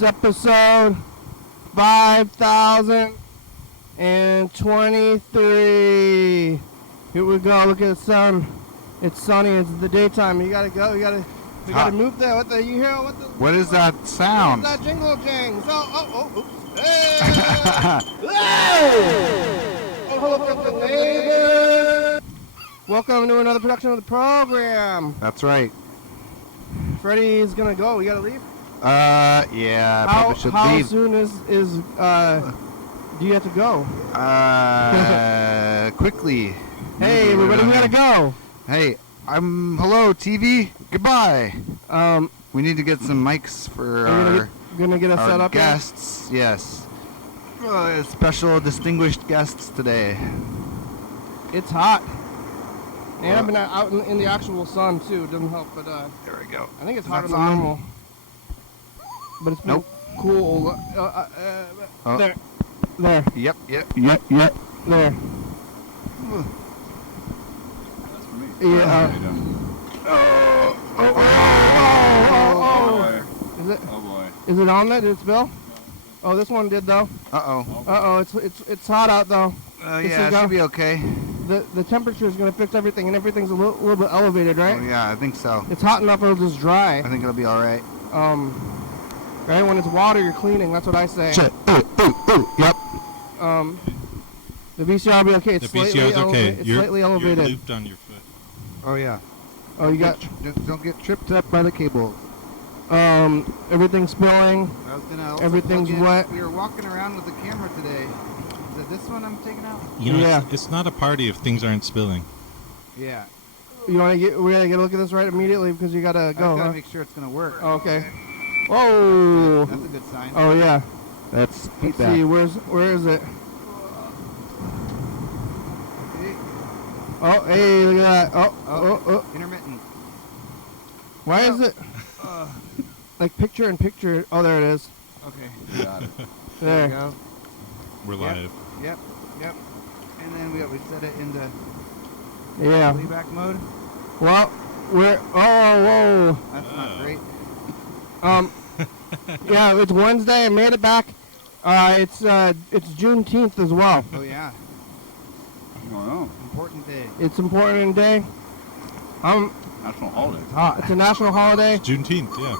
It's episode 5023. Here we go. Look at the sun. It's sunny. It's the daytime. You gotta go. We gotta move that. What the? You hear? What is that sound? What is that jingle jang? Oops. Hey! Look at the neighbor. Welcome to another production of the program. That's right. Freddie's gonna go. We gotta leave. Yeah, probably should how leave. How soon do you have to go? Quickly. Hey, everybody, we gotta go. Hey, hello, TV. Goodbye. We need to get some mics for our set up guests. Here? Yes. Special distinguished guests today. It's hot. And I've been out in the actual sun too. It doesn't help, but there we go. I think it's hotter than normal. But it's been cool. There. Yep. There. That's for me. Yeah. Is it? Oh boy. Is it on there? Did it spill? Oh, this one did though. It's hot out though. Yeah, it should be okay. The temperature is going to fix everything, and everything's a little bit elevated, right? Oh, yeah, I think so. It's hot enough it'll just dry. I think it'll be all right. Right? When it's water, you're cleaning. That's what I say. Yep. The VCR will be okay. It's VCR's okay. It's slightly elevated. You're looped on your foot. Oh, yeah. Oh, you got... Just don't get tripped up by the cable. Everything's spilling. Everything's wet. We were walking around with the camera today. Is it this one I'm taking out? You know, yeah. It's not a party if things aren't spilling. Yeah. We gotta get a look at this right immediately because you gotta go. I gotta make sure it's gonna work. Oh, okay. Whoa. That's a good sign. Oh yeah. Let's see. Where is it? Oh, hey, look at that. Oh. Intermittent. Why is it like picture in picture? Oh, there it is. Okay. Got it. There we go. We're live. Yep. And then we set it into playback mode. Well, whoa. That's not great. Yeah, it's Wednesday. I made it back. It's Juneteenth as well. Oh yeah. Oh, Important day. It's an important day. national holiday. It's hot. It's a national holiday. It's Juneteenth, yeah.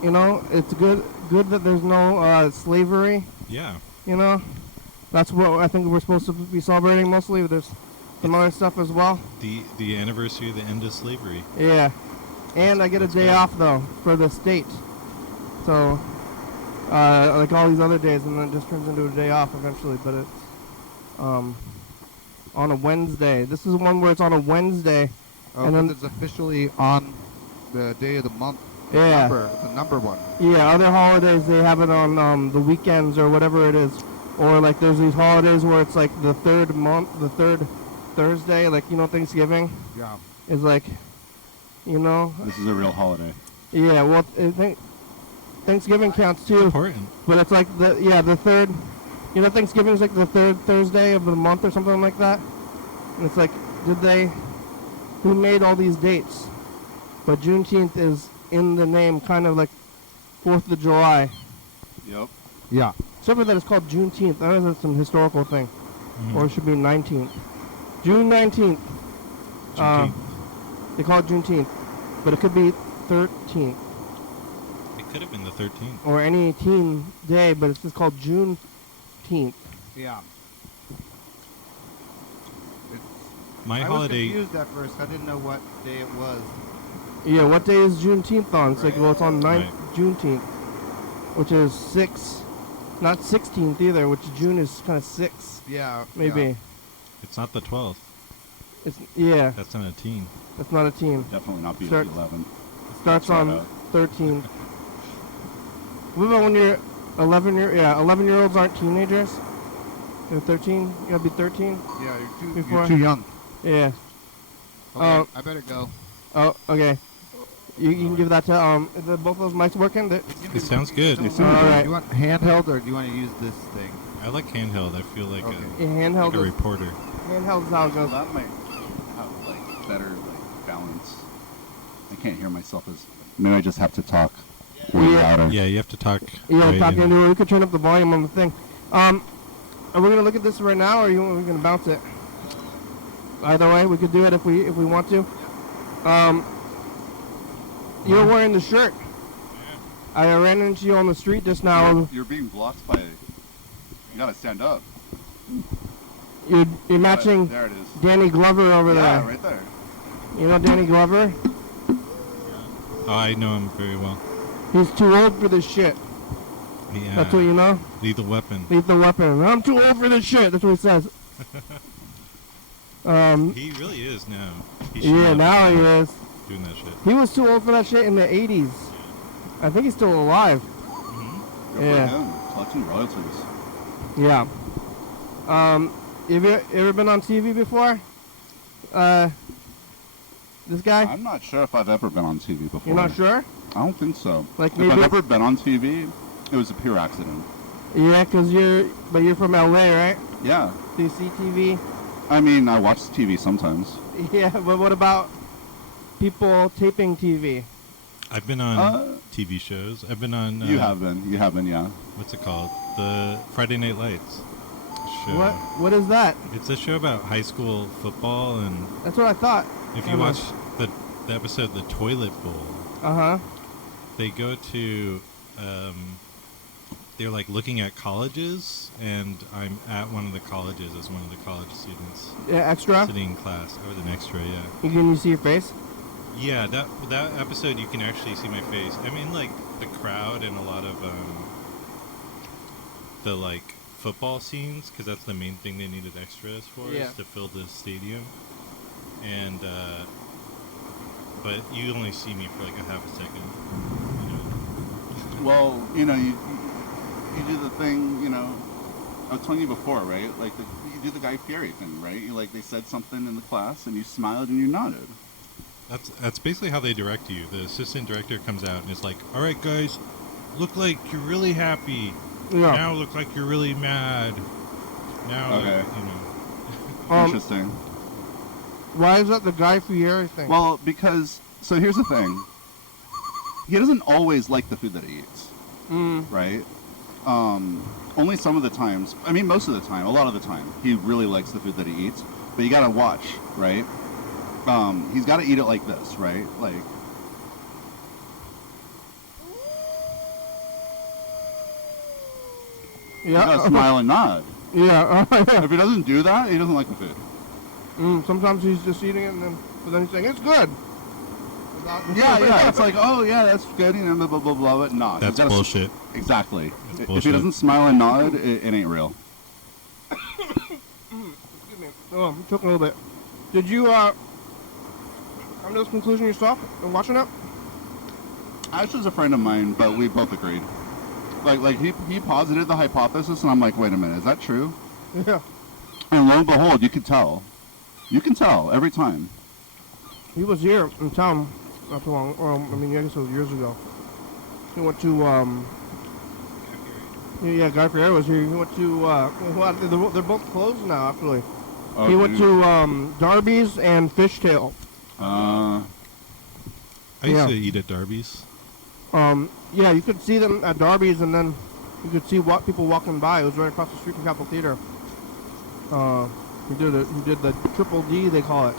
You know, it's good that there's no slavery. Yeah. You know, that's what I think we're supposed to be celebrating mostly. There's some other stuff as well. The anniversary of the end of slavery. Yeah. And I get a day off, though, for the state. So, like all these other days, and then it just turns into a day off eventually. But it's on a Wednesday. This is one where it's on a Wednesday. Oh, and then it's officially on the day of the month. Yeah. It's the number one. Yeah, other holidays, they have it on the weekends or whatever it is. Or, like, there's these holidays where it's, like, the third Thursday, like, you know, Thanksgiving. Yeah. Is, like, you know. This is a real holiday. Yeah, well, I think Thanksgiving counts, too. Important. But it's, like, the third, you know, Thanksgiving's, like, the third Thursday of the month or something like that. And it's, like, who made all these dates? But Juneteenth is in the name, kind of like 4th of July. Yep. Yeah. Except for that it's called Juneteenth. I don't know if that's some historical thing. Mm-hmm. Or it should be 19th. June 19th. Juneteenth. They call it Juneteenth. But it could be 13th. It could have been the 13th. Or any teen day, but it's just called Juneteenth. Yeah. My I holiday. was confused at first. I didn't know what day it was. Yeah, what day is Juneteenth on? It's like, well, it's on 9th Juneteenth, which is 6, not 16th either, which June is kind of 6. Yeah. Maybe. Yeah. It's not the 12th. Yeah. That's not a teen. That's not a teen. Definitely not BSB 11. It starts on 13. What about when you're 11-year-olds aren't teenagers? You're 13? You gotta be 13? Yeah, Before- you're too young. Yeah. Okay, I better go. Oh, okay. You can give that to, both of those mics working? It sounds good. All right. Do you want handheld or do you want to use this thing? I like handheld. I feel like Handheld like a reporter. Handheld is how it goes. That might have better balance. I can't hear myself as maybe I just have to talk. Way Yeah. louder. Yeah, you have to talk. Yeah, right talking in. into it. We could turn up the volume on the thing. Are we gonna look at this right now, or are we gonna bounce it? Either way, we could do it if we want to. You're wearing the shirt. I ran into you on the street just now. You're being blocked by. You gotta stand up. You're matching There it is. Danny Glover over Yeah, there. right there. You know Danny Glover? Oh, I know him very well. He's too old for this shit. Yeah. That's what you know? Lethal Weapon. Lethal Weapon. I'm too old for this shit. That's what he says. He really is now. He should Yeah, not now be he is. doing that shit. He was too old for that shit in the 80s. I think he's still alive. Good Yeah. for him. Collecting royalties. Yeah. Have you ever been on TV before? This guy? I'm not sure if I've ever been on TV before. You're not sure? I don't think so. Like if maybe- I've ever been on TV, it was a pure accident. Yeah, because you're from LA, right? Yeah. Do you see TV? I mean, I watch TV sometimes. Yeah, but what about people taping TV? I've been on TV shows. I've been on. You have been, yeah. What's it called? The Friday Night Lights show. What is that? It's a show about high school football, and That's what I thought. if you watch the episode "The Toilet Bowl," Uh-huh. they go to. They're like looking at colleges, and I'm at one of the colleges as one of the college students Yeah, extra? sitting in class. I was an extra, yeah. Can you see your face? Yeah, that episode you can actually see my face. I mean, like the crowd and a lot of the like football scenes, because that's the main thing they needed extras for, Yeah. is to fill the stadium. And but you only see me for like a half a second. You know? Well, you do the thing, I was telling you before, right? Like, you do the Guy Fieri thing, right? They said something in the class, and you smiled and you nodded. That's basically how they direct you. The assistant director comes out and is like, "All right, guys, look like you're really happy. Yeah. Now look like you're really mad. Now, Okay. Um, Interesting. Why is that the Guy Fieri thing? Well, because, so here's the thing. He doesn't always like the food that he eats, right? Only some of the times, I mean most of the time, a lot of the time, he really likes the food that he eats, but you gotta watch, right? He's gotta eat it like this, right? Like, you yeah. gotta smile and nod. Yeah. If he doesn't do that, he doesn't like the food. Sometimes he's just eating it, but then he's saying, it's good. Yeah, it's like, oh yeah, that's good, blah, blah, blah, blah, but no. That's bullshit. Exactly. That's If bullshit. he doesn't smile and nod, it ain't real. Excuse me. Oh, I'm choking a little bit. Did you, come to this conclusion yourself in watching it? Ash is a friend of mine, but we both agreed. Like he posited the hypothesis, and I'm like, wait a minute, is that true? Yeah. And lo and behold, you could tell. You can tell every time. He was here in town not too long. I guess it was years ago. He went to, yeah, Guy Fieri was here. He went to, they're both closed now, actually. Oh, He went dude. to, Darby's and Fishtail. I used Yeah. to eat at Darby's. Yeah, you could see them at Darby's, and then you could see people walking by. It was right across the street from Capitol Theater. He did the Triple D, they call it.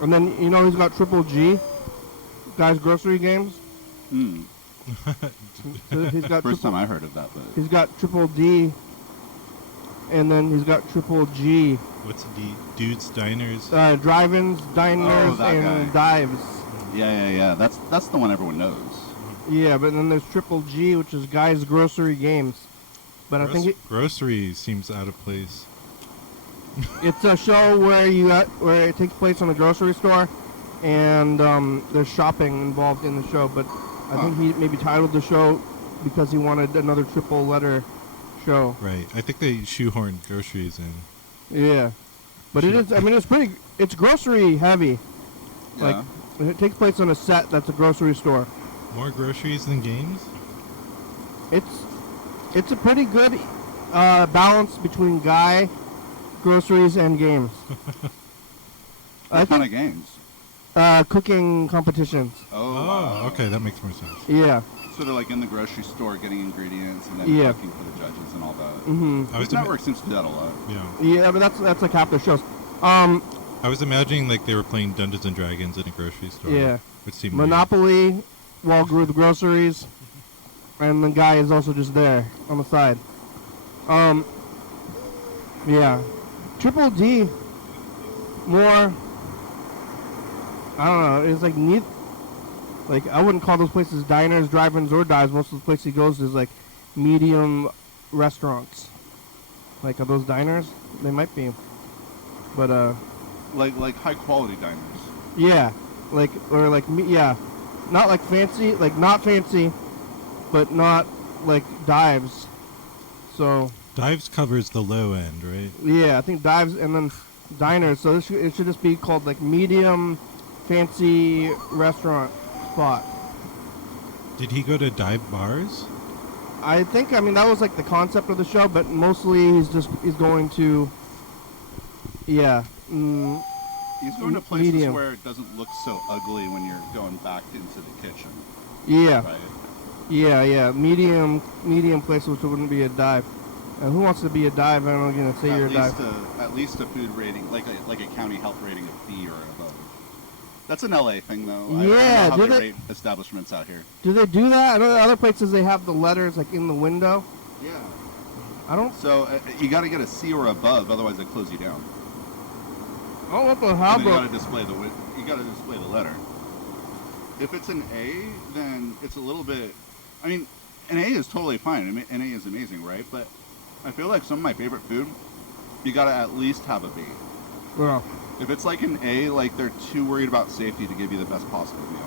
And then he's got Triple G, guys' grocery games. So he's got First time I heard of that, but he's got Triple D, and then he's got Triple G. What's the Dude's Diners? Drive-ins, diners, that and guy. dives. yeah. That's the one everyone knows. Yeah, but then there's Triple G, which is guys' grocery games. But I think Grocery seems out of place. it's a show where where it takes place in a grocery store, and there's shopping involved in the show. But I think he maybe titled the show because he wanted another triple letter show. Right. I think they shoehorned groceries in. Yeah, but it is. I mean, it's grocery heavy. Yeah. Like it takes place on a set that's a grocery store. More groceries than games? It's a pretty good balance between groceries and games. What kind of games? cooking competitions. Oh, Oh, wow. okay, that makes more sense. Yeah. So they're like in the grocery store getting ingredients and then Yeah. cooking for the judges and all that. Mm-hmm. I was Food Network seems to do that a lot. Yeah. Yeah, but that's like half their shows. I was imagining like they were playing Dungeons and Dragons in a grocery store. Yeah. Which seemed Monopoly, while grew the groceries, and the guy is also just there on the side. Yeah. Triple D, more, I don't know, it's like neat. Like, I wouldn't call those places diners, drive-ins, or dives. Most of the places he goes is like medium restaurants. Like, are those diners? They might be. But, Like high quality diners. yeah. Like, or like, yeah. Not like fancy, like not fancy, but not like dives. So, Dives covers the low end, right? yeah, I think dives and then diners. So it should just be called like medium fancy restaurant spot. Did he go to dive bars? I think, I mean, that was like the concept of the show, but mostly he's going to, yeah. He's going to places medium. where it doesn't look so ugly when you're going back into the kitchen. Yeah. Right? Yeah. Medium place which wouldn't be a dive. And who wants to be a dive? I'm not gonna say you're a dive. At least a food rating, like a county health rating of B or above. That's an LA thing, though. I don't know Yeah, how do they they- rate establishments out here. Do they do that? I know other places they have the letters like in the window. Yeah. I don't. So you got to get a C or above, otherwise they close you down. I don't know what the And hell, then you got bro. to display the letter. If it's an A, then it's a little bit. I mean, an A is totally fine. I mean, an A is amazing, right? But I feel like some of my favorite food, you got to at least have a B. Well, If it's like an A, like they're too worried about safety to give you the best possible meal.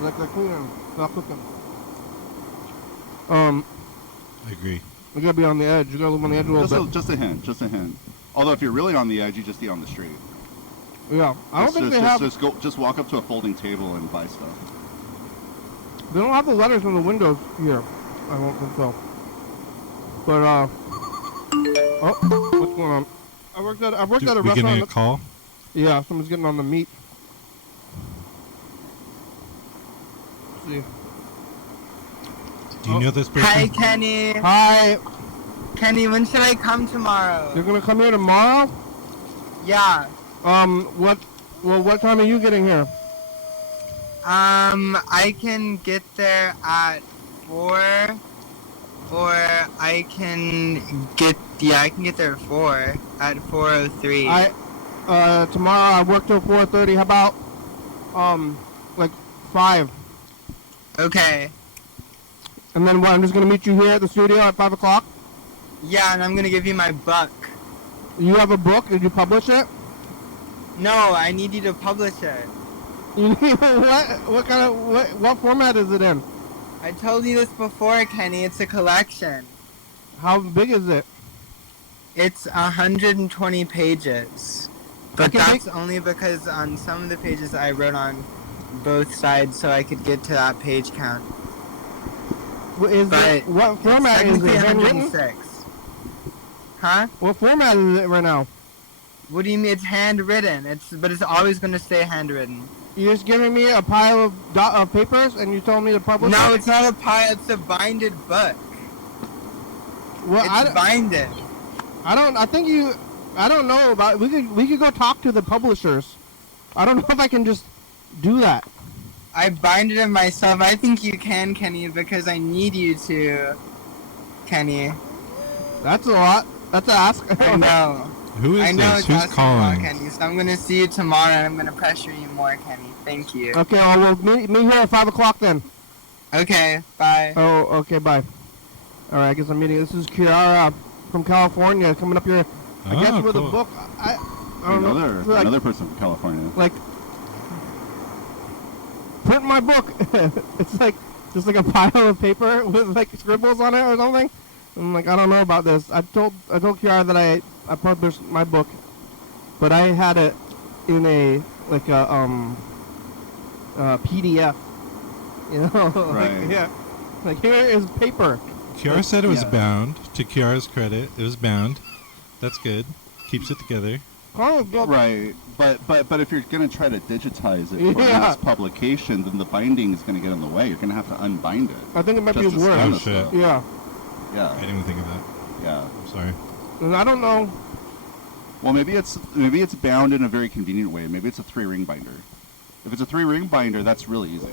like they're cooking, not cooking. I agree. We gotta be on the edge. You gotta live on the edge a little bit. Just a hint. Although if you're really on the edge, you just eat on the street. Yeah, I don't think they have. Just walk up to a folding table and buy stuff. They don't have the letters in the windows here. I don't think so. But oh, what's going on? I worked at a We restaurant. getting a call? Yeah, someone's getting on the meat. Let's see. Do you know this person? Hi, Kenny. Hi, Kenny, when should I come tomorrow? you're gonna come here tomorrow? Yeah. What time are you getting here? I can get there at 4, or I can get there at 4, at 4:03. Tomorrow I work till 4:30. How about, like 5? Okay. And then what? I'm just gonna meet you here at the studio at 5 o'clock. Yeah, and I'm gonna give you my book. You have a book? Did you publish it? No, I need you to publish it. What kind of what format is it in? I told you this before, Kenny. It's a collection. How big is it? It's 120 pages. But Okay, that's only because on some of the pages I wrote on both sides so I could get to that page count. What format is Technically it? Handwritten? 106. Huh? What format is it right now? What do you mean? It's handwritten. But it's always going to stay handwritten. You're just giving me a pile of papers and you told me to publish No, it? it's not a pile. It's a binded book. Well, It's binded. I don't know about. We could go talk to the publishers. I don't know if I can just do that. I binded it myself. I think you can, Kenny, because I need you to, Kenny. That's a lot. That's a ask. I know. Who is I know this? it's Who's asking a lot, calling? Kenny. So I'm gonna see you tomorrow, and I'm gonna pressure you more, Kenny. Thank you. Okay, well, we'll meet here at 5 o'clock then. Okay. Bye. Oh, okay, bye. All right, I guess I'm meeting. This is Kiara from California coming up here. I guess Oh, with a cool. book. I don't know. Like, Another person from California. like print my book. It's like just like a pile of paper with like scribbles on it or something. I'm like, I don't know about this. I told Kiara that I published my book, but I had it in a like a PDF. You know, Right. like, yeah. Like here is paper. Kiara said it was Yeah. bound. To Kiara's credit, it was bound. That's good. Keeps it together. Comic book. Right, but if you're gonna try to digitize it for Yeah. mass publication, then the binding is gonna get in the way. You're gonna have to unbind it. I think it might be just to scan worse. the Oh, stuff. shit. Yeah. I Yeah, didn't even think of that. yeah. I'm sorry. And I don't know. Well, maybe it's bound in a very convenient way. Maybe it's a 3-ring binder. If it's a 3-ring binder, that's really easy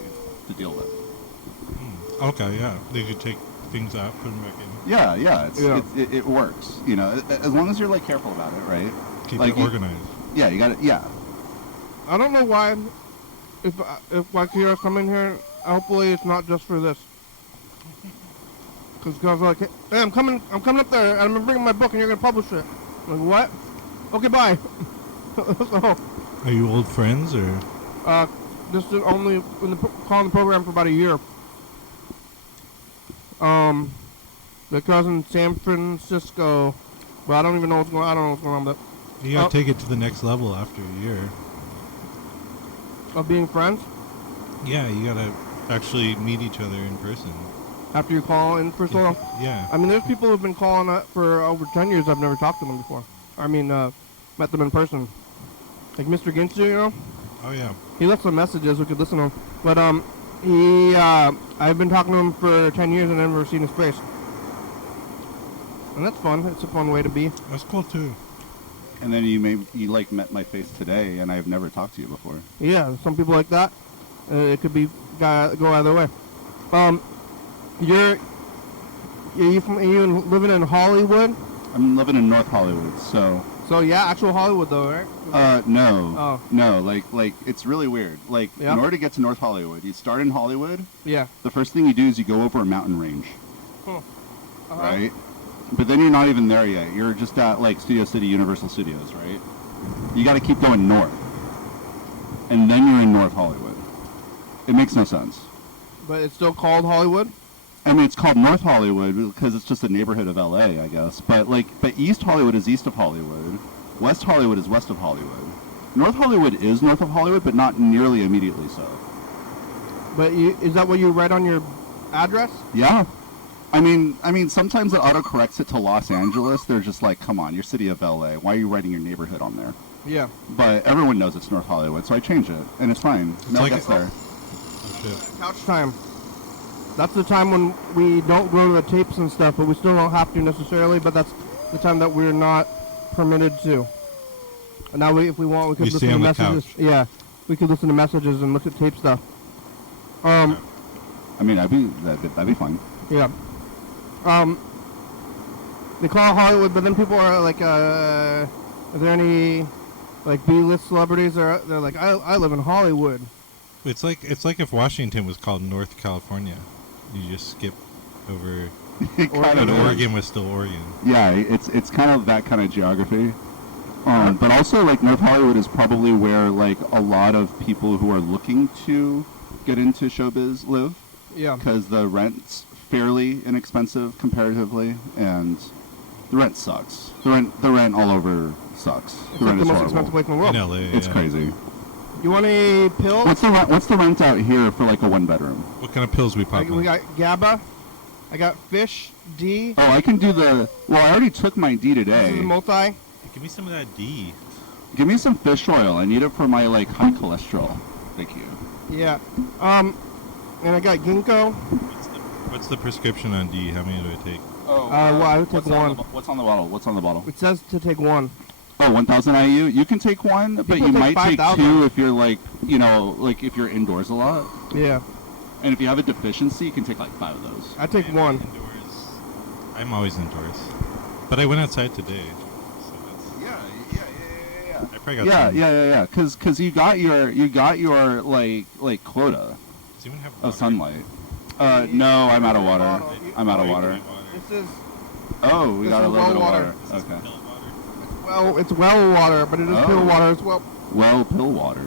to deal with. Okay, yeah. They could take things out, put them back in. Yeah, Yeah. it works. You know, as long as you're like careful about it, right? Keep Like it organized. Yeah, you got it. Yeah, I don't know why. If YKRs come in here, hopefully it's not just for this. Because like, hey, I'm coming up there, and I'm gonna bring my book, and you're gonna publish it. I'm like, what? Okay, bye. So, Are you old friends or? this is only calling the program for about a year. Because in San Francisco, but I don't even know what's going on. I don't know what's going on, but You gotta take it to the next level after a year. of being friends Yeah, you gotta actually meet each other in person. after you call in for so long. Yeah. I mean, there's people who've been calling for over 10 years. I've never talked to them before. I mean, met them in person. Like Mr. Ginsu, you know? Oh yeah. He left some messages. We could listen to him. But I've been talking to him for 10 years and never seen his face. And that's fun. It's a fun way to be. That's cool too. and then you like met my face today, and I've never talked to you before. Yeah, some people like that. It could be go either way. You living in Hollywood? I'm living in North Hollywood, so. So yeah, actual Hollywood though, right? No. Oh. No, like it's really weird. Like, Yeah. in order to get to North Hollywood, you start in Hollywood. Yeah. The first thing you do is you go over a mountain range, Huh. Uh-huh. right? But then you're not even there yet. You're just at, like, Studio City, Universal Studios, right? You got to keep going north. And then you're in North Hollywood. It makes no sense. But it's still called Hollywood? I mean, it's called North Hollywood because it's just a neighborhood of LA, I guess. But East Hollywood is east of Hollywood. West Hollywood is west of Hollywood. North Hollywood is north of Hollywood, but not nearly immediately so. But is that what you write on your address? Yeah. I mean, sometimes it autocorrects it to Los Angeles. They're just like, come on, you're city of LA. Why are you writing your neighborhood on there? Yeah. But everyone knows it's North Hollywood, so I change it, and it's fine. No one like gets there. Oh shit. Couch time. That's the time when we don't go to the tapes and stuff, but we still don't have to necessarily, but that's the time that we're not permitted to. And now if we want, we could You listen stay to on the messages. couch. Yeah. We could listen to messages and look at tape stuff. I mean, that'd be fun. Yeah. They call it Hollywood, but then people are like, are there any like B-list celebrities? Or they're like, I live in Hollywood. It's like if Washington was called North California. You just skip over. It kind But of is. Oregon was still Oregon. Yeah, it's kind of that kind of geography. But also, like, North Hollywood is probably where, like, a lot of people who are looking to get into showbiz live. Yeah. Because the rent's fairly inexpensive comparatively, and the rent sucks. The rent all over sucks. It's The like rent the is most horrible. expensive place in the world. In LA. It's yeah. crazy. You want any pills? What's the rent out here for, like, a one-bedroom? What kind of pills we pop We on? got GABA. I got Fish, D. Oh, I can do the... Well, I already took my D This is today. multi. Give me some of that D. Give me some fish oil. I need it for my, like, high cholesterol. Thank you. Yeah. And I got Ginkgo. What's the prescription on D? How many do I take? Oh, well, I would take one. What's on the bottle? What's on the bottle? It says to take one. Oh, 1,000 IU. You can take one, but People you take might take 5,000. two if you're like, like if you're indoors a lot. Yeah. And if you have a deficiency, you can take like 5 of those. I take one. Indoors. I'm always indoors. But I went outside today. So that's, Yeah. I probably got Yeah. some. Cause you got your like quota Does anyone have of water? sunlight. No, I'm out of water. Bottle. I'm out of Oh, you water. got water. This is Oh, we This got a is little bit of well water. water. Is this Okay. pill water? it's well water, but it is Oh. pill water as well. Well, pill water.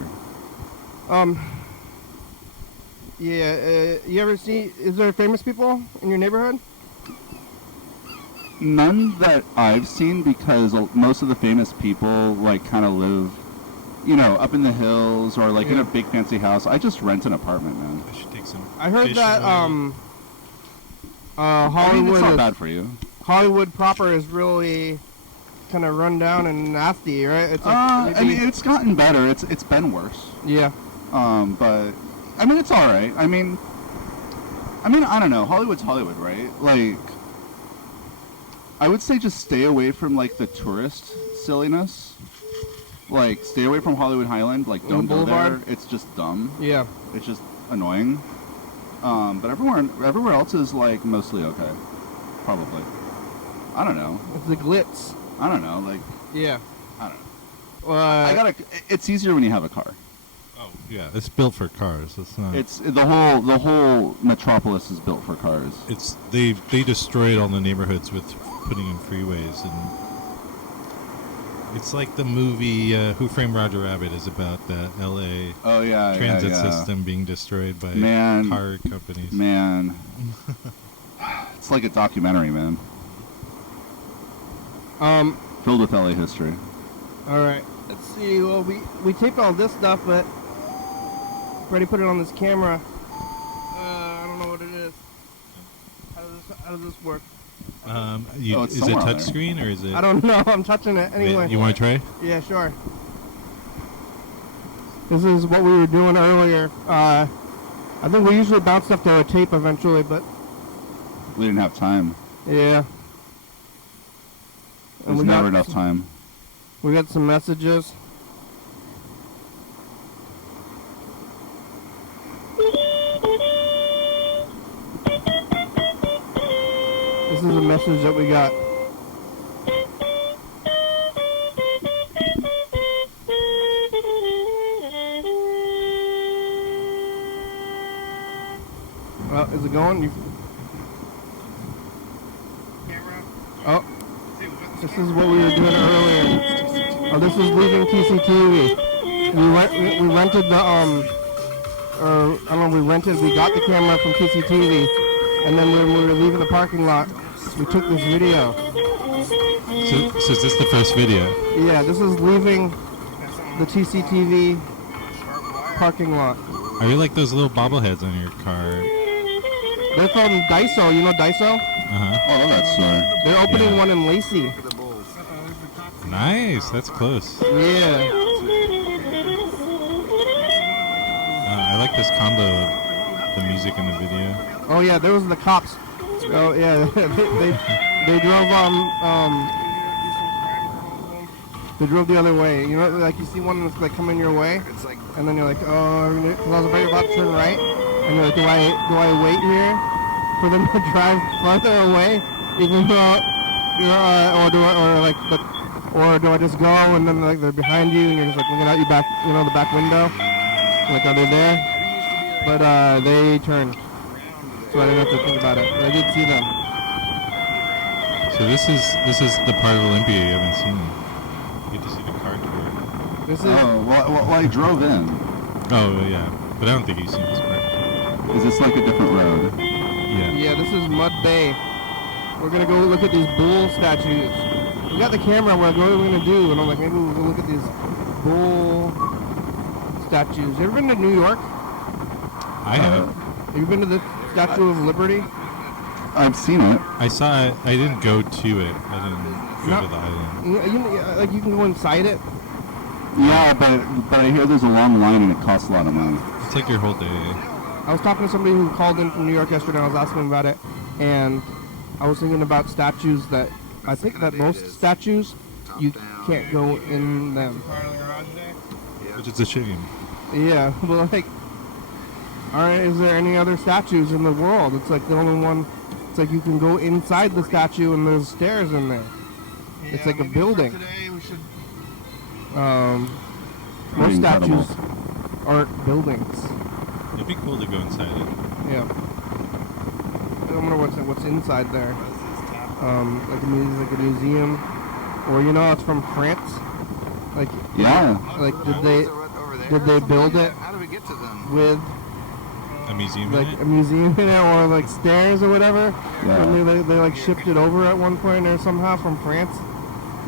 Yeah. You ever see? Is there famous people in your neighborhood? None that I've seen, because most of the famous people like kind of live, up in the hills or like in Yeah. a big fancy house. I just rent an apartment, man. I should take some. I heard fish that oil. I mean, Hollywood it's not is- bad for you. Hollywood proper is really kind of run down and nasty, right? It's like I mean, it's gotten better. It's been worse. yeah. But I mean, it's all right. I mean, I don't know. Hollywood's Hollywood, right? Like, I would say just stay away from like the tourist silliness. Like, stay away from Hollywood Highland. Like, don't go there. Boulevard? It's just dumb. Yeah. It's just annoying. But everywhere else is like mostly okay. Probably. I don't know. It's the glitz. I don't know. Like, Yeah. I don't know. It's easier when you have a car. Oh yeah, it's built for cars. It's not. It's the whole metropolis is built for cars. It's they destroyed all the neighborhoods with putting in freeways, and it's like the movie Who Framed Roger Rabbit is about that L.A. Oh yeah, transit yeah. system being destroyed by car companies. Man, it's like a documentary, man, filled with LA history. All right. Let's see. Well, we taped all this stuff, but Freddie put it on this camera. I don't know what it is. How does this work? It's is it somewhere on there. touchscreen or is it? I don't know. I'm touching it anyway. You want to try? Yeah, sure. This is what we were doing earlier. I think we usually bounce stuff to a tape eventually, but We didn't have time. yeah. And There's never enough time. We got some messages. This is a message that we got. Well, is it going? Oh, this is what we were doing earlier. Oh, this is leaving TCTV. We rented the we got the camera from TCTV, and then when we were leaving the parking lot, we took this video. So is this the first video? Yeah, this is leaving the TCTV parking lot. Are you like those little bobbleheads on your car? They're from Daiso. You know Daiso? Uh-huh. Oh, I love that store. They're opening one in Lacey. Nice. That's close. Yeah. I like this combo of the music and the video. Oh yeah, there was the cops. Oh yeah, they drove they drove the other way. You know, like you see one that's like coming your way, and then you're like, oh, because I was about to turn right, and you're like, do I wait here for them to drive farther away, even though, or do I just go and then like they're behind you and you're just like looking out your back, the back window, like are they there? But they turned, so I didn't have to think about it. But I did see them. So this is the part of Olympia you haven't seen. You get to see the car tour. This is Well, I drove in. Oh yeah, but I don't think you've seen this part. Is this like a different road? Yeah. yeah, this is Mud Bay. We're gonna go look at these bull statues. We got the camera. We're like, what are we gonna do? And I'm like, maybe we'll go look at these bull statues. You ever been to New York? I haven't. Have you been to the Statue of Liberty? I've seen it. I saw it. I didn't go to it. I didn't go to the island. Like you can go inside it. Yeah, but I hear there's a long line and it costs a lot of money. It's like your whole day. I was talking to somebody who called in from New York yesterday. And I was asking him about it, and I was thinking about statues that I think that most statues you can't go in them. Which is a shame. Yeah, but like, is there any other statues in the world? It's like the only one. It's like you can go inside the statue and there's stairs in there. Yeah, it's like a building. Most statues aren't buildings. It'd be cool to go inside it. Yeah. I wonder what's inside there. Like a museum, or it's from France. Like Yeah. Like did they build it with A museum like in it? a museum in it, or like stairs or whatever? Yeah. And they like shipped it over at one point or somehow from France.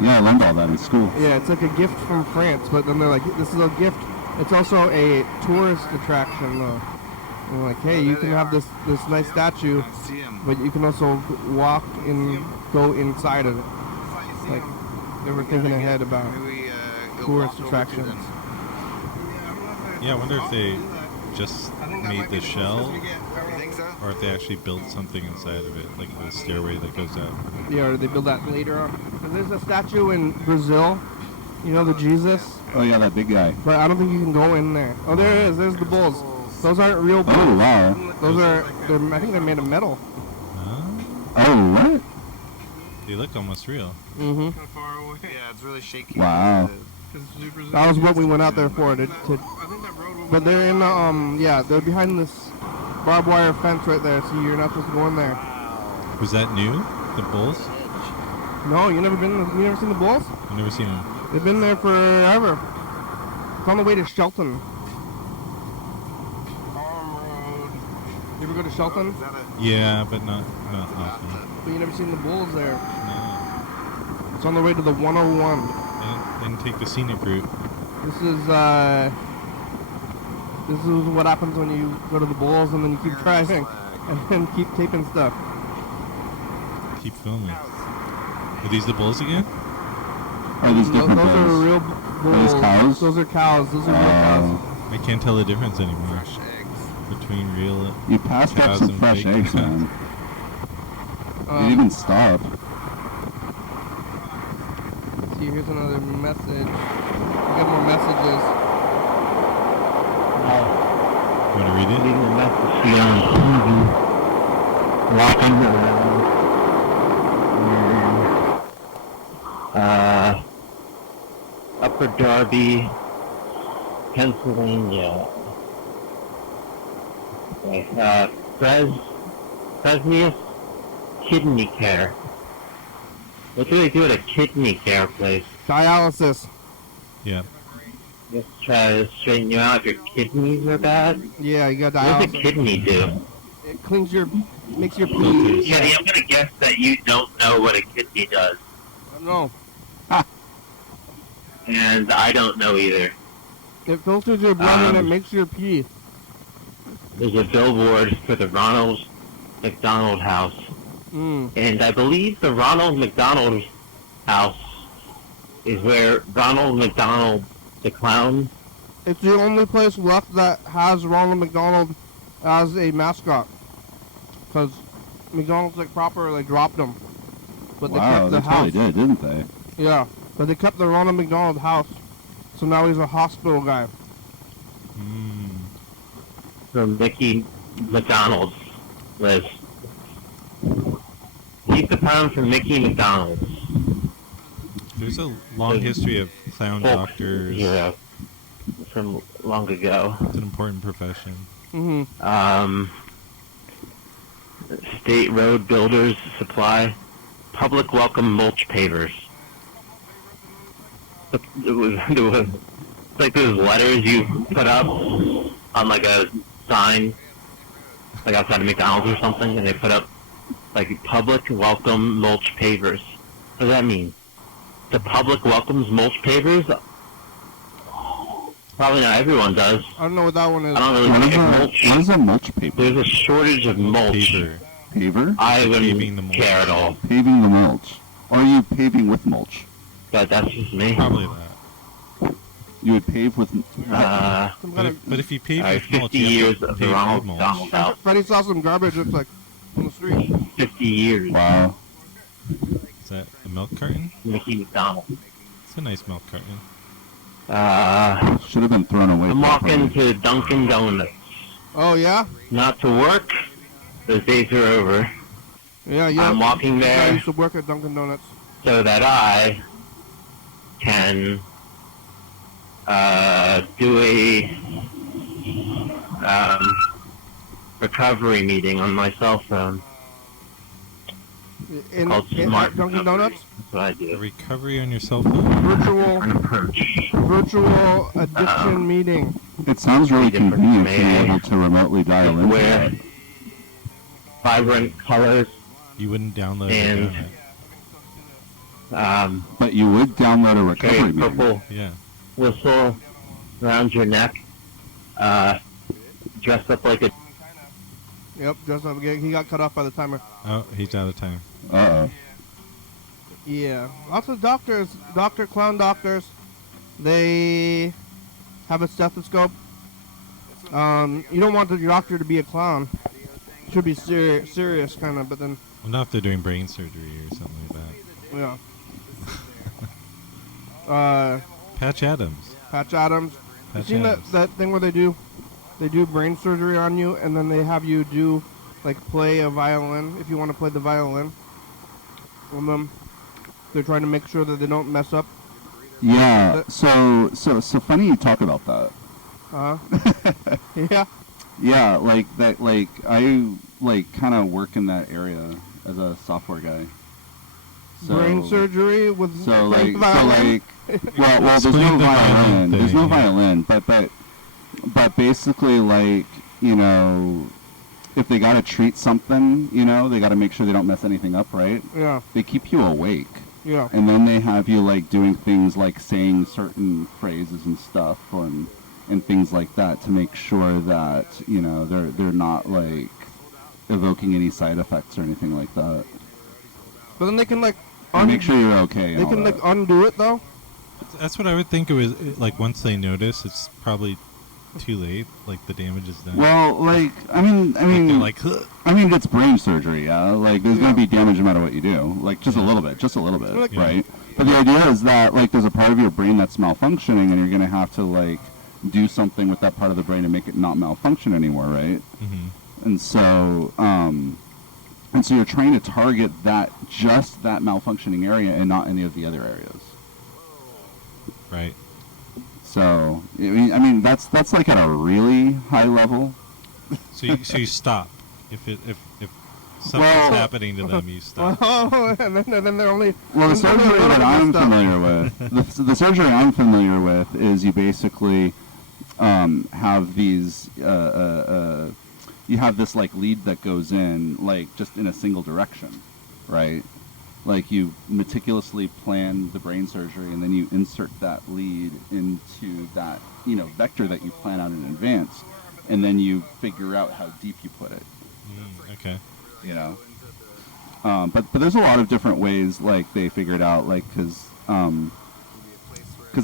Yeah, I learned all that in school. Yeah, it's like a gift from France, but then they're like, this is a gift. It's also a tourist attraction though. And they're like, hey, you can have this nice statue, but you can also walk and go inside of it. Like, They were thinking ahead about Maybe go tourist walk over to attractions. them. Yeah, I wonder if they just made the shell, You think so? or if they actually built something inside of it, like the stairway that goes out. Yeah, or they build that later on. 'Cause there's a statue in Brazil, you know, the Jesus, Oh yeah, that big guy. but I don't think you can go in there. Oh, there it is. There's the bulls. Those aren't real bulls. Oh wow. Those are, I think they're made of metal. Oh what? They look almost real. Mm-hmm. Yeah, it's really shaky. Wow. That was what we went out there for. But they're in the, yeah, they're behind this barbed wire fence right there, so you're not supposed to go in there. Was that new? The bulls? No, you never seen the bulls? I've never seen them. They've been there forever. It's on the way to Shelton. You ever go to Shelton? Yeah, but not often. But you never seen the bulls there. No. It's on the way to the 101. Didn't take the scenic route. This is what happens when you go to the bulls and then you keep driving and then keep taping stuff. Keep filming. Are these the bulls again? Oh, these different Those are bulls. real bulls. those cows? Those are cows. Those are real cows. I can't tell the difference anymore Fresh eggs. between real. You passed up Cows some and fresh fake eggs, cows. man. You didn't even stop. Let's see, here's another message. We got more messages. You want to read it? Leaving a message here on TV, walking around, Upper Darby, Pennsylvania. Okay, Fresnius Kidney Care. What do they do at a kidney care place? Dialysis. Yeah. Just try to straighten you out if your kidneys are bad? Yeah, you got What does a dialysis. kidney do? It cleans makes your pee. Jenny, I'm gonna guess that you don't know what a kidney does. No, And I don't know either. it filters your blood and it makes your pee. There's a billboard for the Ronald McDonald House. And I believe the Ronald McDonald House is where Ronald McDonald the clown. It's the only place left that has Ronald McDonald as a mascot. Because McDonald's dropped him. But they Wow, kept the that's what house. they did, didn't they? Yeah, but they kept the Ronald McDonald house. So now he's a hospital guy. From Mickey McDonald's lives. Keep the pound from Mickey McDonald's. There's a long history of clown Folk doctors. hero from long ago. It's an important profession. State Road Builders Supply. Public Welcome Mulch Pavers. It's like those letters you put up on like a sign, like outside of McDonald's or something, and they put up like Public Welcome Mulch Pavers. What does that mean? The public welcomes mulch pavers? Probably not everyone does. I don't know what that one is. I don't really What look is at a, mulch. what is a mulch paper? There's a shortage of mulch. Paver. Paver? I Paving the wouldn't mulch. care at all. Paving the mulch. Or are you paving with mulch? But that's just me. Probably that. You would pave with... Some But kind if you pave Alright, with mulch, 50 you have years to of pave the Ronald with mulch. McDonald House. Freddie saw some garbage just like on the street. 50 years. Wow. Is that a milk carton? Mickey McDonald. It's a nice milk carton. Should have been thrown away. I'm walking properly. to Dunkin' Donuts. Oh yeah? Not to work. Those days are over. Yeah, yeah. I'm walking I there used to work at Dunkin' Donuts. so that I can do a recovery meeting on my cell phone. In Called at Smart Dunkin' Recovery. Donuts? That's what I A do. recovery on your cell phone? On a perch. Virtual addiction meeting. It sounds really Different convenient to be from able to remotely dial into Where it. vibrant colors You wouldn't download And- it. But you would download a carry recovery a meeting. purple Yeah. whistle around your neck. Dress up like a Yep, just he got cut off by the timer. Oh, he's out of time. Uh-oh. Yeah, lots of doctors, clown doctors. They have a stethoscope. You don't want your doctor to be a clown. Should be serious kind of, but then Well, not if they're doing brain surgery or something like yeah. that. Patch Adams. Patch Adams. You Patch seen Adams. that thing where they do brain surgery on you, and then they have you do like play a violin if you want to play the violin. On them, they're trying to make sure that they don't mess up. Yeah. So funny you talk about that. Yeah. Yeah, like that. Like I kind of work in that area as a software guy. So, Brain surgery with So like like, violin. well, there's Explain no the violin violin. There's thing, no yeah. violin, but basically, like, you know, if they gotta treat something, you know, they gotta make sure they don't mess anything up, right? Yeah. They keep you awake, Yeah. and then they have you like doing things like saying certain phrases and stuff, and things like that to make sure that, you know, they're not like evoking any side effects or anything like that. But then they can like And make sure you're okay. And they all can that. like undo it though. That's what I would think it was. Like once they notice, it's probably too late. Like the damage is done. Well, like I mean, they're like, "Huh." I mean, it's brain surgery, yeah. Like, there's Yeah. gonna be damage no matter what you do. Like, just a Yeah. little bit, Yeah. right? But the idea is that, like, there's a part of your brain that's malfunctioning, and you're gonna have to, like, do something with that part of the brain to make it not malfunction anymore, right? Mhm. And so you're trying to target just that malfunctioning area and not any of the other areas. Right. So, I mean, that's like at a really high level. So you stop if something's Well- happening to them. You stop. Oh, and then they're only. Well, the and then they're surgery that I'm stuff. familiar with, the surgery I'm familiar with is you basically have these, you have this like lead that goes in like just in a single direction, right? Like you meticulously plan the brain surgery and then you insert that lead into that, you know, vector that you plan out in advance, and then you figure out how deep you put it. Okay. You know, but there's a lot of different ways like they figured out, like because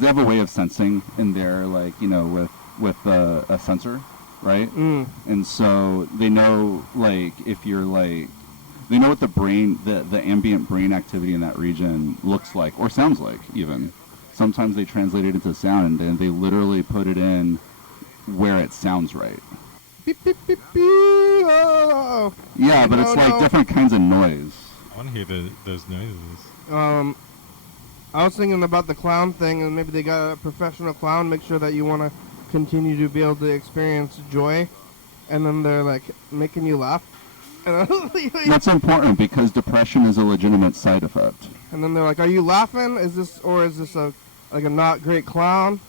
they have a way of sensing in there, like, you know, with a sensor, right? And so they know, like, if you're like, they know what the brain, the ambient brain activity in that region looks like or sounds like. Even sometimes they translate it into sound, and then they literally put it in where it sounds right. Beep, beep, beep, beep. Oh. Yeah, but it's like different kinds of noise. I want to hear those noises. I was thinking about the clown thing, and maybe they got a professional clown. Make sure that you want to continue to be able to experience joy, and then they're like making you laugh. That's important because depression is a legitimate side effect. And then they're like, "Are you laughing? Is this a not great clown?"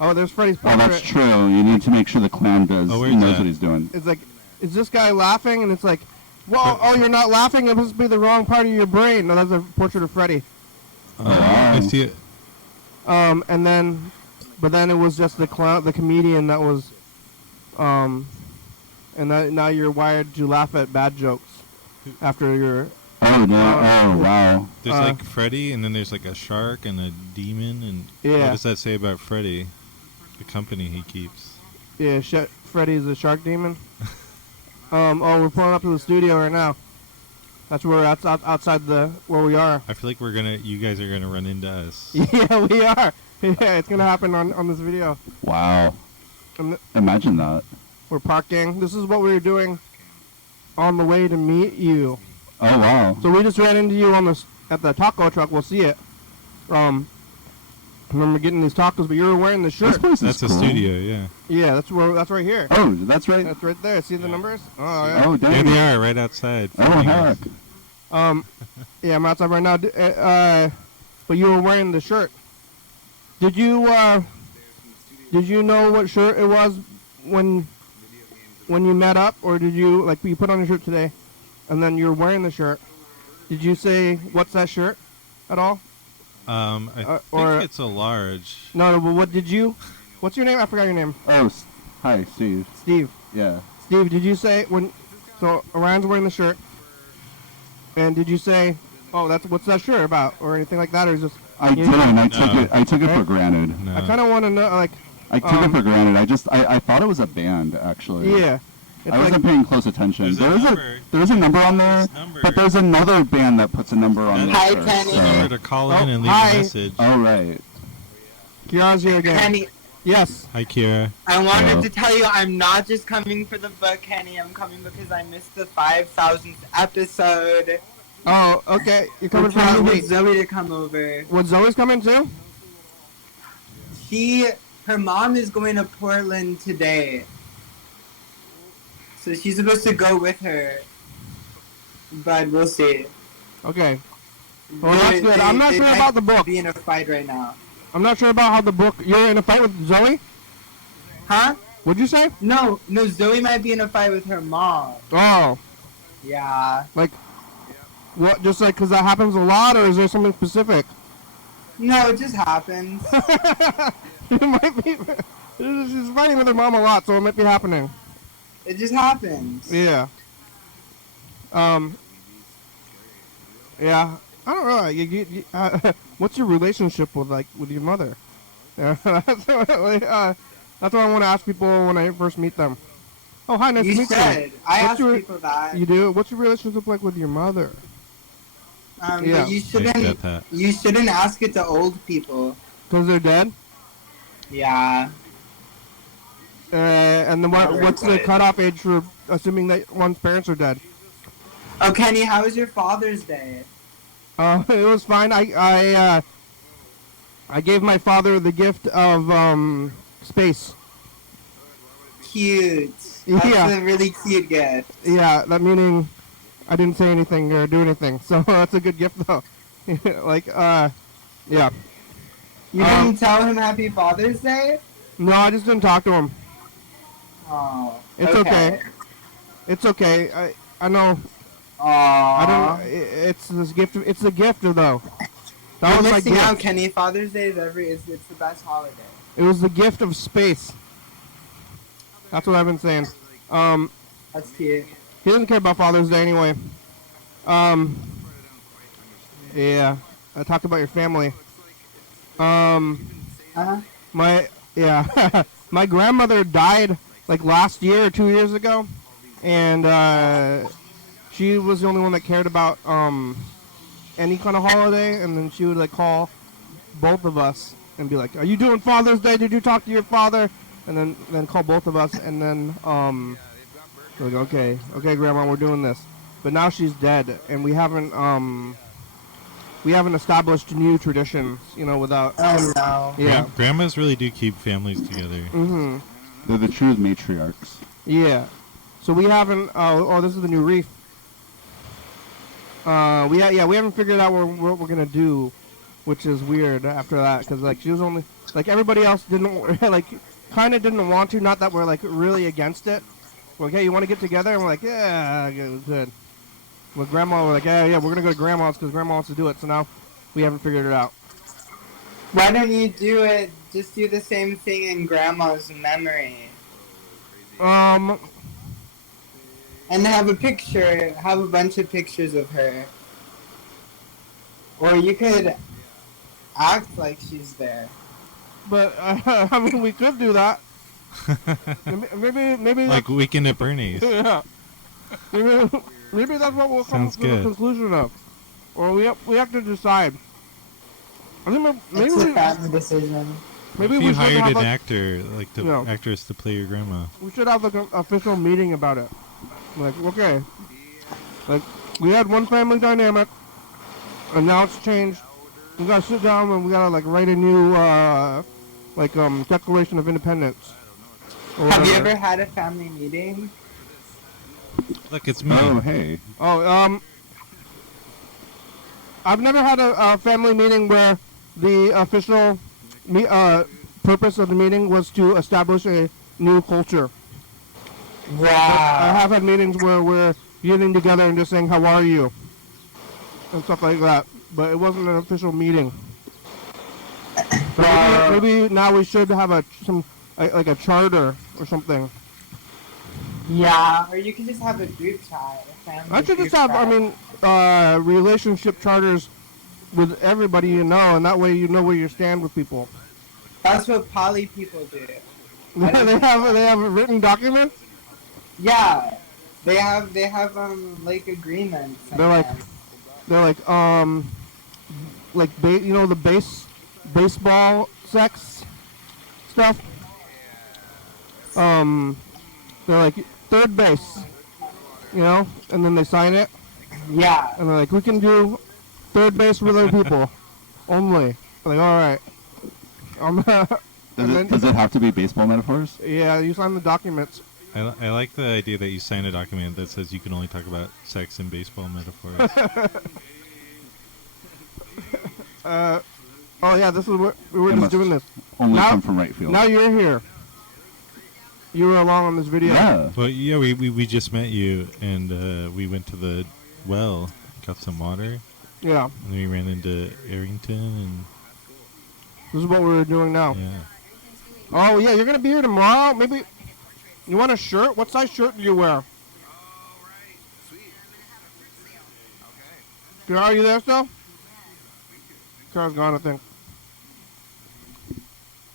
Oh, there's Freddy's Oh, portrait. that's true. You need to make sure the clown does. Oh, he where's knows that? what he's doing. It's like, is this guy laughing? And it's like, well, oh, you're not laughing. It must be the wrong part of your brain. No, that's a portrait of Freddy. I see it. And then, but then it was just the clown, the comedian that was, and now you're wired to laugh at bad jokes after you're. Oh no! Oh wow! There's like Freddy, and then there's like a shark and a demon, and Yeah. what does that say about Freddy? The company he keeps. Yeah, Freddy's a shark demon. Oh, we're pulling up to the studio right now. That's where outside where we are. I feel like you guys are gonna run into us. Yeah, we are. Yeah, it's gonna happen on this video. Wow! And Imagine that. we're parking. This is what we were doing on the way to meet you. Oh wow! So we just ran into you at the taco truck. We'll see it. I remember getting these tacos, but you were wearing the This shirt. place That's is a cool. studio, yeah. Yeah, that's right here. Oh, that's right. That's right there. See the numbers? Oh yeah. Oh There dang! they are, right outside. Oh filming heck! us. Yeah, I'm outside right now. But you were wearing the shirt. Did you know what shirt it was when you met up, or did you you put on your shirt today, and then you're wearing the shirt? Did you say what's that shirt at all? I or- think it's a large. No, but what did you? What's your name? I forgot your name. Oh, hi, Steve. Steve. Yeah. Steve, did you say when? So Orion's wearing the shirt, and did you say Oh, what's that shirt about, or anything like that, or is just? I didn't. I took it Okay. for granted. No. I kind of want to know, like. I took it for granted. I thought it was a band actually. Yeah. It's I wasn't paying close attention. There's a number on there, number. but there's another band that puts a number on there. Hi, first, Kenny. so- Remember to call in Oh, and leave hi. a message. Oh right. Kiara's here again. Kenny, Yes. Hi, Kira. I wanted Hello. to tell you I'm not just coming for the book, Kenny. I'm coming because I missed the 5,000th episode. Oh, okay. You're coming I'm from trying to the get Zoe to come over. What, Zoe's coming too? Her mom is going to Portland today. So she's supposed to go with her. But we'll see. Okay. Well, that's good. I'm not they sure might about the book. be in a fight right now. I'm not sure about how the book. You're in a fight with Zoe? Huh? What'd you say? No, Zoe might be in a fight with her mom. Oh, Yeah. like what? Just like because that happens a lot, or is there something specific? No, it just happens. It might be. She's fighting with her mom a lot, so it might be happening. It just happens. Yeah. Yeah. I don't know. What's your relationship with your mother? Yeah, that's what I want to ask people when I first meet them. Oh, hi, nice to You meet should. you. I What's ask your- people that. You do? What's your relationship like with your mother? But Yeah. you Take that, shouldn't. Pat. You shouldn't ask it to old people. Because they're dead? Yeah. And then what's the cutoff age for assuming that one's parents are dead? Oh, Kenny, how was your Father's Day? It was fine. I gave my father the gift of space. Cute. That's Yeah. a really cute gift. Yeah, that meaning I didn't say anything or do anything, so that's a good gift though. Yeah. You didn't tell him Happy Father's Day? No, I just didn't talk to him. Oh. It's okay. It's okay. I know. Aww. I don't. It's this gift. It's a gift though. That You're was my missing gift. out, Kenny. Father's Day is it's the best holiday. It was the gift of space. That's what I've been saying. That's cute. He doesn't care about Father's Day anyway. Yeah. Talk about your family. Uh-huh. My grandmother died like last year or 2 years ago, and she was the only one that cared about any kind of holiday, and then she would like call both of us and be like, "Are you doing Father's Day? Did you talk to your father?" And then call both of us, and then we're like, okay, Grandma, we're doing this. But now she's dead, and we haven't established new traditions, without. Oh no. Yeah. Grandmas really do keep families together. Mhm. They're the true matriarchs. Yeah. So we haven't. Oh, this is the new reef. We haven't figured out what we're gonna do, which is weird after that, because like she was only like everybody else didn't like kind of didn't want to. Not that we're like really against it. We're like, hey, you want to get together? And we're like, yeah, good. With Grandma, we're like, yeah, we're gonna go to Grandma's because Grandma wants to do it. So now we haven't figured it out. Why don't you do it? Just do the same thing in Grandma's memory. And have a bunch of pictures of her. Or you could act like she's there. But I mean, we could do that. Maybe Like Weekend at Bernie's. yeah. Maybe that's what we'll come Sounds to the good. conclusion of, or we have to decide. I think maybe It's a family decision. maybe If we you should hired have an like, actor, like the Yeah. actress to play your grandma. we should have like an official meeting about it. Like, okay, like we had one family dynamic, and now it's changed. We gotta sit down and we gotta like write a new Declaration of Independence. or Have you whatever. ever had a family meeting? Look, it's me. Oh, hey. Oh, I've never had a family meeting where the official purpose of the meeting was to establish a new culture. I Wow. have had meetings where we're getting together and just saying, how are you? And stuff like that. But it wasn't an official meeting. But maybe now we should have a charter or something. Yeah, or you can just have a group chat. A family I should group just have, chat. relationship charters with everybody you know, and that way you know where you stand with people. That's what poly people do. they have written documents. Yeah, they have like agreements. sometimes. They're like the baseball sex stuff. They're like third base, and then they sign it, Yeah. and they're like, we can do third base with other people only. Like, all right. Does it have to be baseball metaphors? Yeah, you sign the documents. I like the idea that you sign a document that says you can only talk about sex and baseball metaphors. Oh yeah, this is what we were It just must doing this. Only Now- come from right field. Now you're here. You were along on this video. Yeah. Well, yeah, we just met you, and we went to the well, got some water, Yeah. and we ran into Arrington, This is what we were doing now. and yeah. Oh yeah, you're gonna be here tomorrow. Maybe you want a shirt? What size shirt do you wear? Kara, are you there still? Kara's gone, I think.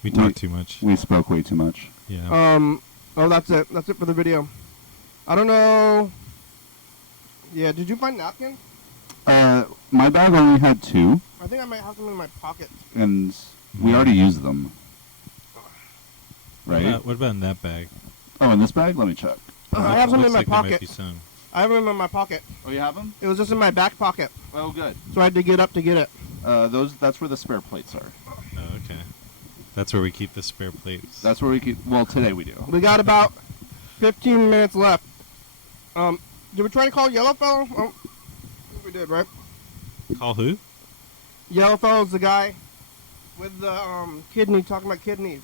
We talked too much. We spoke way too much. Yeah. Oh, that's it. That's it for the video. I don't know. Yeah, did you find napkins? My bag only had 2, I think I might have some in my pocket. and we already used them. Right? What about in that bag? Oh, in this bag? Let me check. I have some in Looks my like there might pocket. be some. I have them in my pocket. Oh, you have them? It was just in my back pocket, Oh, good. so I had to get up to get it. That's where the spare plates are. Oh, okay. That's where we keep the spare plates. That's where we keep. Well, today we do. We got about 15 minutes left. Did we try to call Yellowfellow? Oh, I think we did, right? Call who? Yellowfellow's the guy with the kidney, talking about kidneys.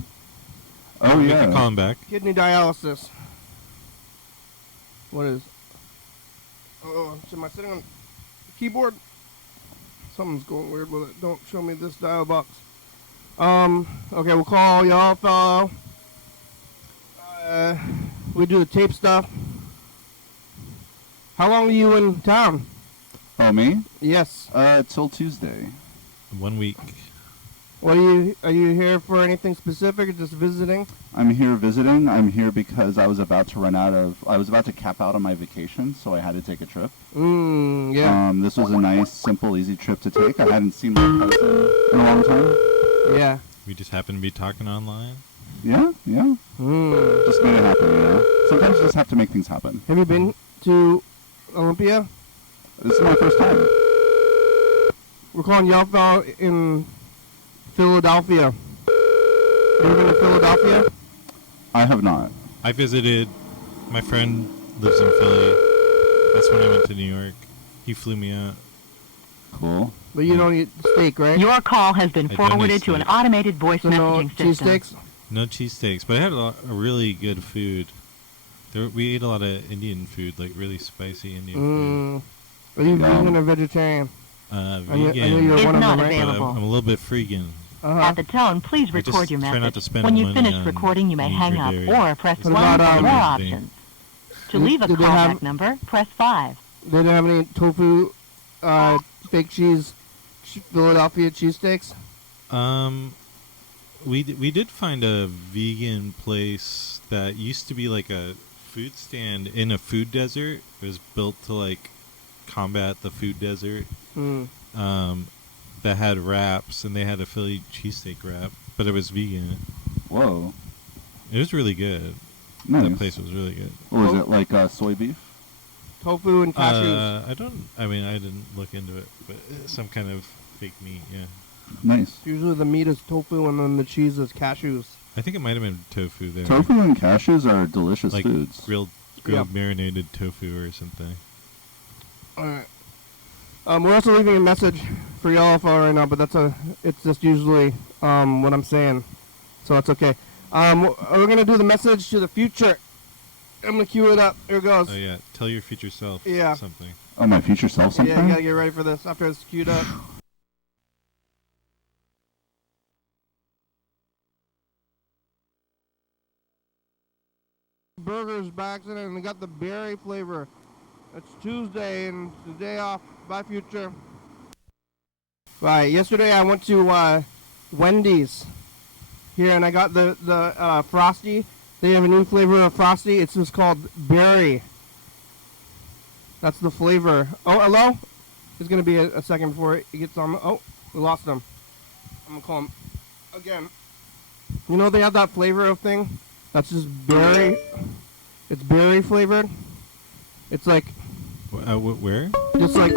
Oh We yeah. can call him back. Kidney dialysis. What is? Oh, am I sitting on the keyboard? Something's going weird with it. Don't show me this dial box. Okay, we'll call Yellowfellow. We do the tape stuff. How long are you in town? Oh me? Yes. Till Tuesday. 1 week. Are you here for anything specific or just visiting? I'm here visiting. I'm here because I was about to cap out on my vacation, so I had to take a trip. Yeah. This was a nice, simple, easy trip to take. I hadn't seen my cousin in a long time. Yeah. We just happen to be talking online. Yeah. Just made it happen, Sometimes you just have to make things happen. Have you been to Olympia? This is my first time. We're calling Yellowfellow in Philadelphia. Have you been to Philadelphia? I have not. I visited. My friend lives in Philly. That's when I went to New York. He flew me out. Cool. But you don't eat steak, right? Your call has been I don't forwarded eat to an steak. automated voice So no messaging system. cheesesteaks? No cheesesteaks, but I had a really good food. We ate a lot of Indian food, like really spicy Indian Are you Yum. vegan or vegetarian? food. I Vegan. knew you were Is one of not them, right? but available. I'm a little bit freaking. At the tone, please I just record your try message. not to spend When you money finish on recording, you may meat hang or up dairy. or press It's 1 not for on more everything. options. To leave a Did they callback have- number, press 5. They didn't have any tofu, fake cheese, Philadelphia cheesesteaks? We did find a vegan place that used to be like a food stand in a food desert. It was built to like combat the food desert. That had wraps, and they had a Philly cheesesteak wrap, but it was vegan. Whoa. It was really good. Nice. That place was really good. What was it, like soy beef? Tofu and cashews. I didn't look into it, but some kind of fake meat, yeah. Nice. Usually the meat is tofu and then the cheese is cashews. I think it might have been tofu there. Tofu and cashews are delicious like foods. grilled Yeah. marinated tofu or something. Alright. We're also leaving a message for Yellowfellow right now, but it's just usually what I'm saying. So that's okay. We're gonna do the message to the future. I'm gonna cue it up. Here it goes. Oh yeah, tell your future self Yeah. something. Oh, my future self something? Yeah, you gotta get ready for this after it's queued up. burgers by accident and they got the berry flavor. It's Tuesday and the day off. Bye, future. Right. Yesterday I went to Wendy's here and I got the Frosty. They have a new flavor of Frosty. It's just called berry. That's the flavor. Oh, hello? It's going to be a second before it gets on. Oh, we lost them. I'm going to call him again. You know they have that flavor of thing? That's just berry. It's berry flavored. It's like... Where? Just like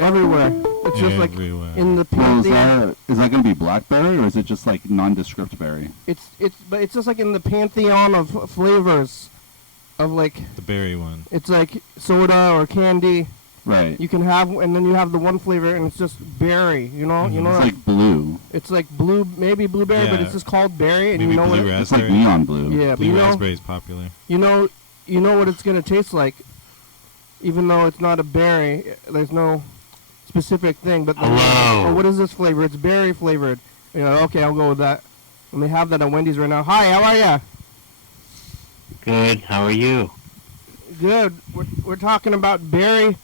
everywhere. It's just like Everywhere. in the Well, pantheon. is that going to be blackberry, or is it just like nondescript berry? But it's just like in the pantheon of flavors of like... The berry one. It's like soda or candy. Right. You can have, and then you have the one flavor, and it's just berry. You know, you know. It's like blue. It's like blue, maybe blueberry, but Yeah. it's just called berry, and Maybe you know blue what? It's like raspberry. neon blue. Yeah, but Blue you know, raspberry is popular. you know what it's gonna taste like, even though it's not a berry. There's no specific thing, but Hello. oh, what is this flavor? It's berry flavored. You know, okay, I'll go with that. And they have that at Wendy's right now. Hi, how are ya? Good. How are you? Good. We're talking about berry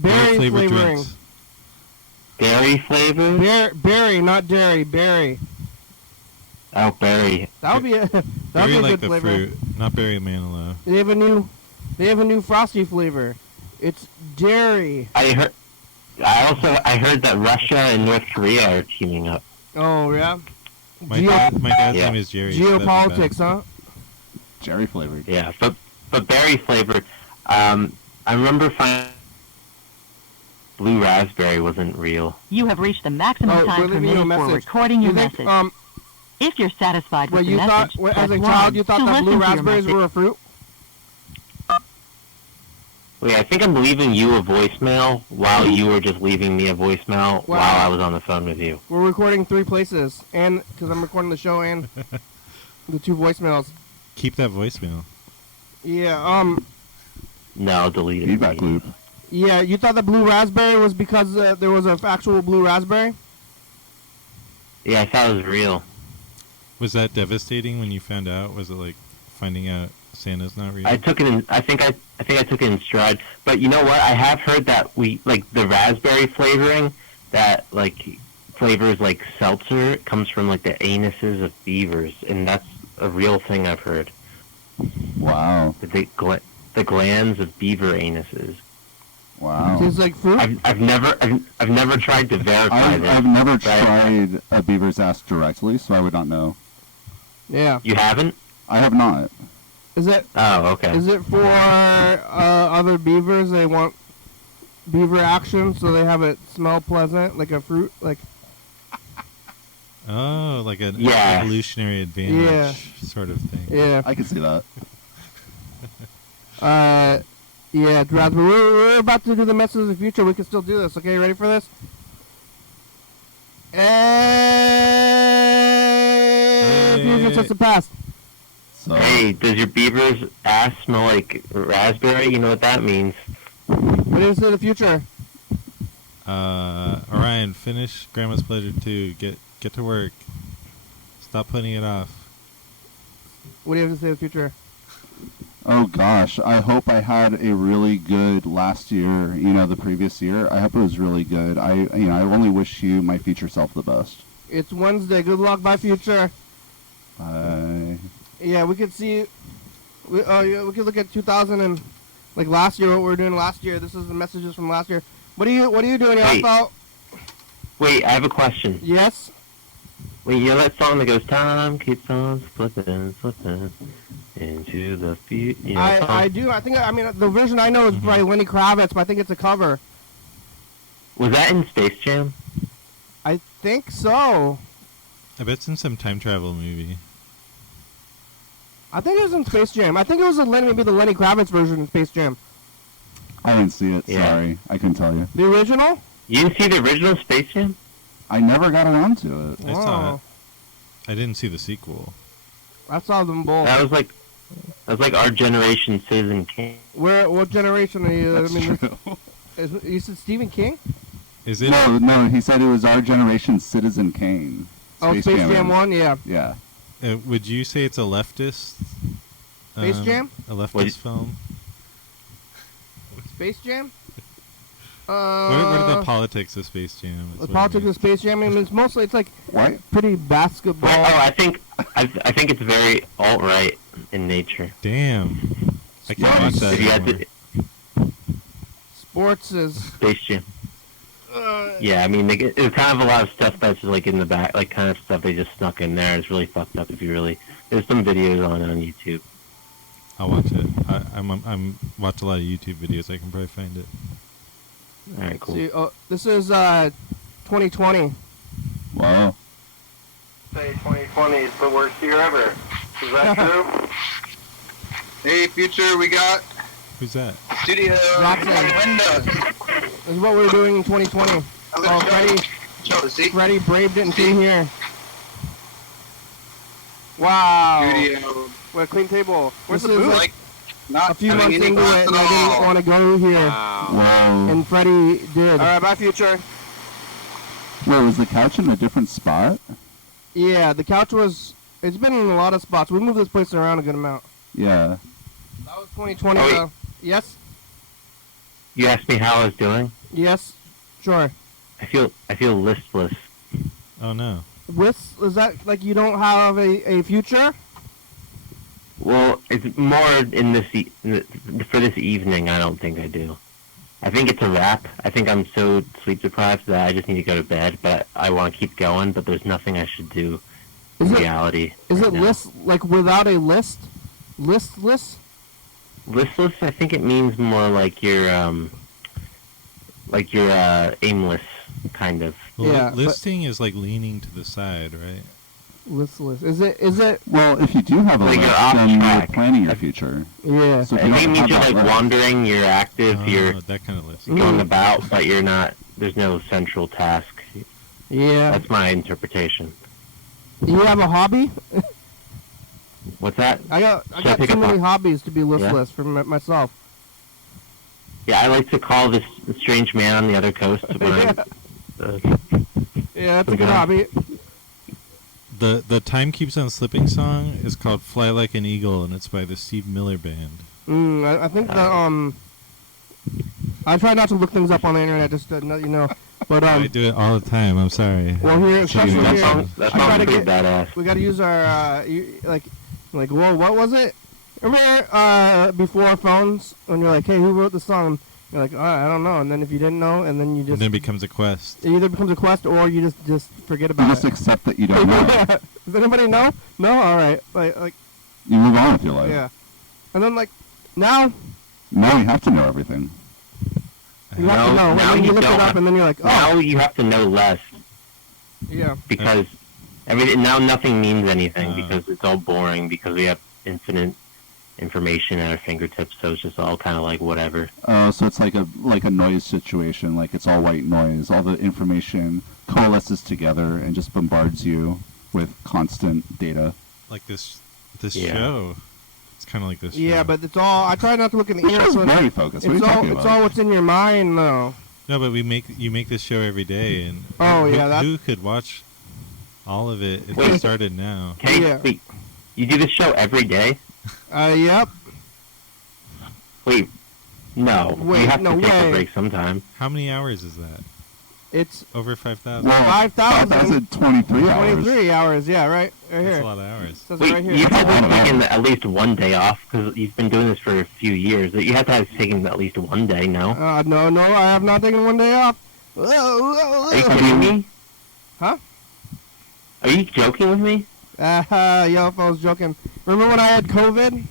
flavored flavoring. drinks. Berry flavor? Berry, not dairy. Berry. Oh, berry. That would be a that'd Berry be a like good the flavor. fruit, not berry manilow. They have a new Frosty flavor. It's dairy. I heard that Russia and North Korea are teaming up. Oh yeah. My dad's Yeah. name is Jerry. so that'd be bad. Geopolitics, huh? Cherry flavored. Yeah, but berry flavored. I remember finding blue raspberry wasn't real. You have reached the maximum Oh, we're time leaving you a permitted for message. recording your You think, message. If you're satisfied well, with the you thought message, well, press as a 1 child you thought to that blue listen to your raspberries message. were a fruit? Wait, I think I'm leaving you a voicemail while you were just leaving me a voicemail Wow. while I was on the phone with you. We're recording 3 places, and because I'm recording the show and the 2 voicemails. Keep that voicemail. Yeah. No, delete it. Feedback please. loop. Yeah. You thought the blue raspberry was because there was an actual blue raspberry? Yeah, I thought it was real. Was that devastating when you found out? Was it like finding out Santa's not real? I took it in. I think I took it in stride. But you know what? I have heard that we like the raspberry flavoring that like flavors like seltzer comes from like the anuses of beavers, and that's a real thing I've heard. Wow. The glands of beaver anuses. Wow. Tastes like fruit. I've never tried to verify this. I've never but tried a beaver's ass directly, so I would not know. Yeah. You haven't? I have not. Is it? Oh, okay. Is it for other beavers? They want beaver action, so they have it smell pleasant, like a fruit, like. Oh, like an Yeah. evolutionary advantage Yeah. sort of thing. Yeah. I can see that. Yeah, it's raspberry. We're about to do the message of the future. We can still do this. Okay, ready for this? Hey, future since the past. So, Hey, does your beaver's ass smell like raspberry? You know what that means. What is the future? Orion, finish Grandma's Pleasure 2. Get to work. Stop putting it off. What do you have to say the future? oh gosh, I hope I had a really good last year. You know, the previous year. I hope it was really good. I only wish you, my future self, the best. It's Wednesday. Good luck. Bye, future. Bye. Yeah, we could see. We could look at 2000 and like last year. What we were doing last year. This is the messages from last year. What are you doing, Wait. Alpha? Wait, I have a question. Yes. Wait, you know that song that goes, time keeps on slipping, slipping into the future? You know that song? I do. I mean, the version I know is by Lenny Kravitz, but I think it's a cover. Was that in Space Jam? I think so. I bet it's in some time travel movie. I think it was in Space Jam. I think it was maybe the Lenny Kravitz version in Space Jam. I didn't see it. Yeah. Sorry, I couldn't tell you. The original? You didn't see the original Space Jam? I never got around to it. I saw it. I didn't see the sequel. I saw them both. That was like our generation Citizen Kane. What generation are you? That's true. You said Stephen King? Is it? No, he said it was our generation Citizen Kane. Space Jam 1, yeah. Yeah. Would you say it's a leftist Space Jam? A leftist Wait. film. Space Jam? What are the politics of Space Jam? The politics of Space Jam. I mean, it's like What? pretty basketball. I think it's very alt-right in nature. Damn. I can't watch that If you had anymore. Sports is. Space Jam. Yeah, I mean, it's kind of a lot of stuff that's like in the back, like kind of stuff they just snuck in there. It's really fucked up if you really. There's some videos on it on YouTube. I'll watch it. I'm watch a lot of YouTube videos. I can probably find it. All right, cool. See, this is 2020. Wow. Say 2020 is the worst year ever. Is that true? Hey, Future, we got Who's that? studio Jackson. windows. This is what we're doing in 2020. Oh, Freddie braved it and came here. Wow. Studio. What a clean table. Where's This the is booth? like Not a few having months any into glass it, and at I didn't all. want to go here. Wow. And Freddie did. Alright, bye, Future. Where was the couch in a different spot? Yeah, the couch was. It's been in a lot of spots. We moved this place around a good amount. Yeah. That was 2020. Oh, wait. Though. Yes. You asked me how I was doing. Yes. Sure. I feel listless. Oh no. Is that like you don't have a future? Well, it's more in this for this evening. I don't think I do. I think it's a wrap. I think I'm so sleep deprived that I just need to go to bed. But I want to keep going. But there's nothing I should do in reality. Is right it now. list like without a list? Listless? Listless? I think it means more like you're aimless, kind of. Well, Yeah, but- listing is like leaning to the side, right? Listless. Is it? Well, if you do have a Like list, you're off then you're track. planning your future. Yeah. So if I you think it don't means have you're that like list, wandering, you're active, you're That kind of list. going about, but you're not. There's no central task. Yeah. That's my interpretation. You have a hobby? What's that? I got pick too up many on- hobbies to be listless for myself. Yeah, I like to call this strange man on the other coast when I'm. Yeah, that's a good Okay. hobby. The Time Keeps on Slipping song is called Fly Like an Eagle, and it's by the Steve Miller Band. I think that I try not to look things up on the internet just to let you know. But I do it all the time. I'm sorry. well here, especially you That here, song, that I try song's to pretty get. badass. We got to use our like whoa, what was it? Remember before phones when you're like, hey, who wrote the song? You're like, I don't know. And then if you didn't know, and then you And just then it becomes a quest. it either becomes a quest or you just forget you about just it. accept that you don't know. Does anybody know? No, all right. Like You move on with your life. yeah. And then like now Now you have to know everything. you have to know. now And then you you look it don't. up, and then you're like, oh Now you have to know less yeah. because now nothing means anything Uh. because it's all boring because we have infinite information at our fingertips, so it's just all kind of like whatever. So it's like a noise situation. Like it's all white noise. All the information coalesces together and just bombards you with constant data. Like this Yeah. show. It's kind of like this Yeah, show. but it's all. I try not to look in the This internet. show's So very focused. What are you it's all. talking It's about? all what's in your mind, though. No, but you make this show every day, and Oh, who, yeah, that- who could watch all of it if Wait. we started now? Okay, Yeah. wait, you do this show every day? Yep. Wait, no, Wait, you have no to take way. a break sometime. How many hours is that? It's Over 5,000. Well, 5,023 5,023 hours. hours. Yeah, right That's here. a lot of hours. Says it Wait, right you here. have to have Wow. taken at least one day off because you've been doing this for a few years. You have to have taken at least one day. No, No, I have not taken one day off. are you kidding me? Huh? Are you joking with me? Yo, if I was joking. Remember when I had COVID?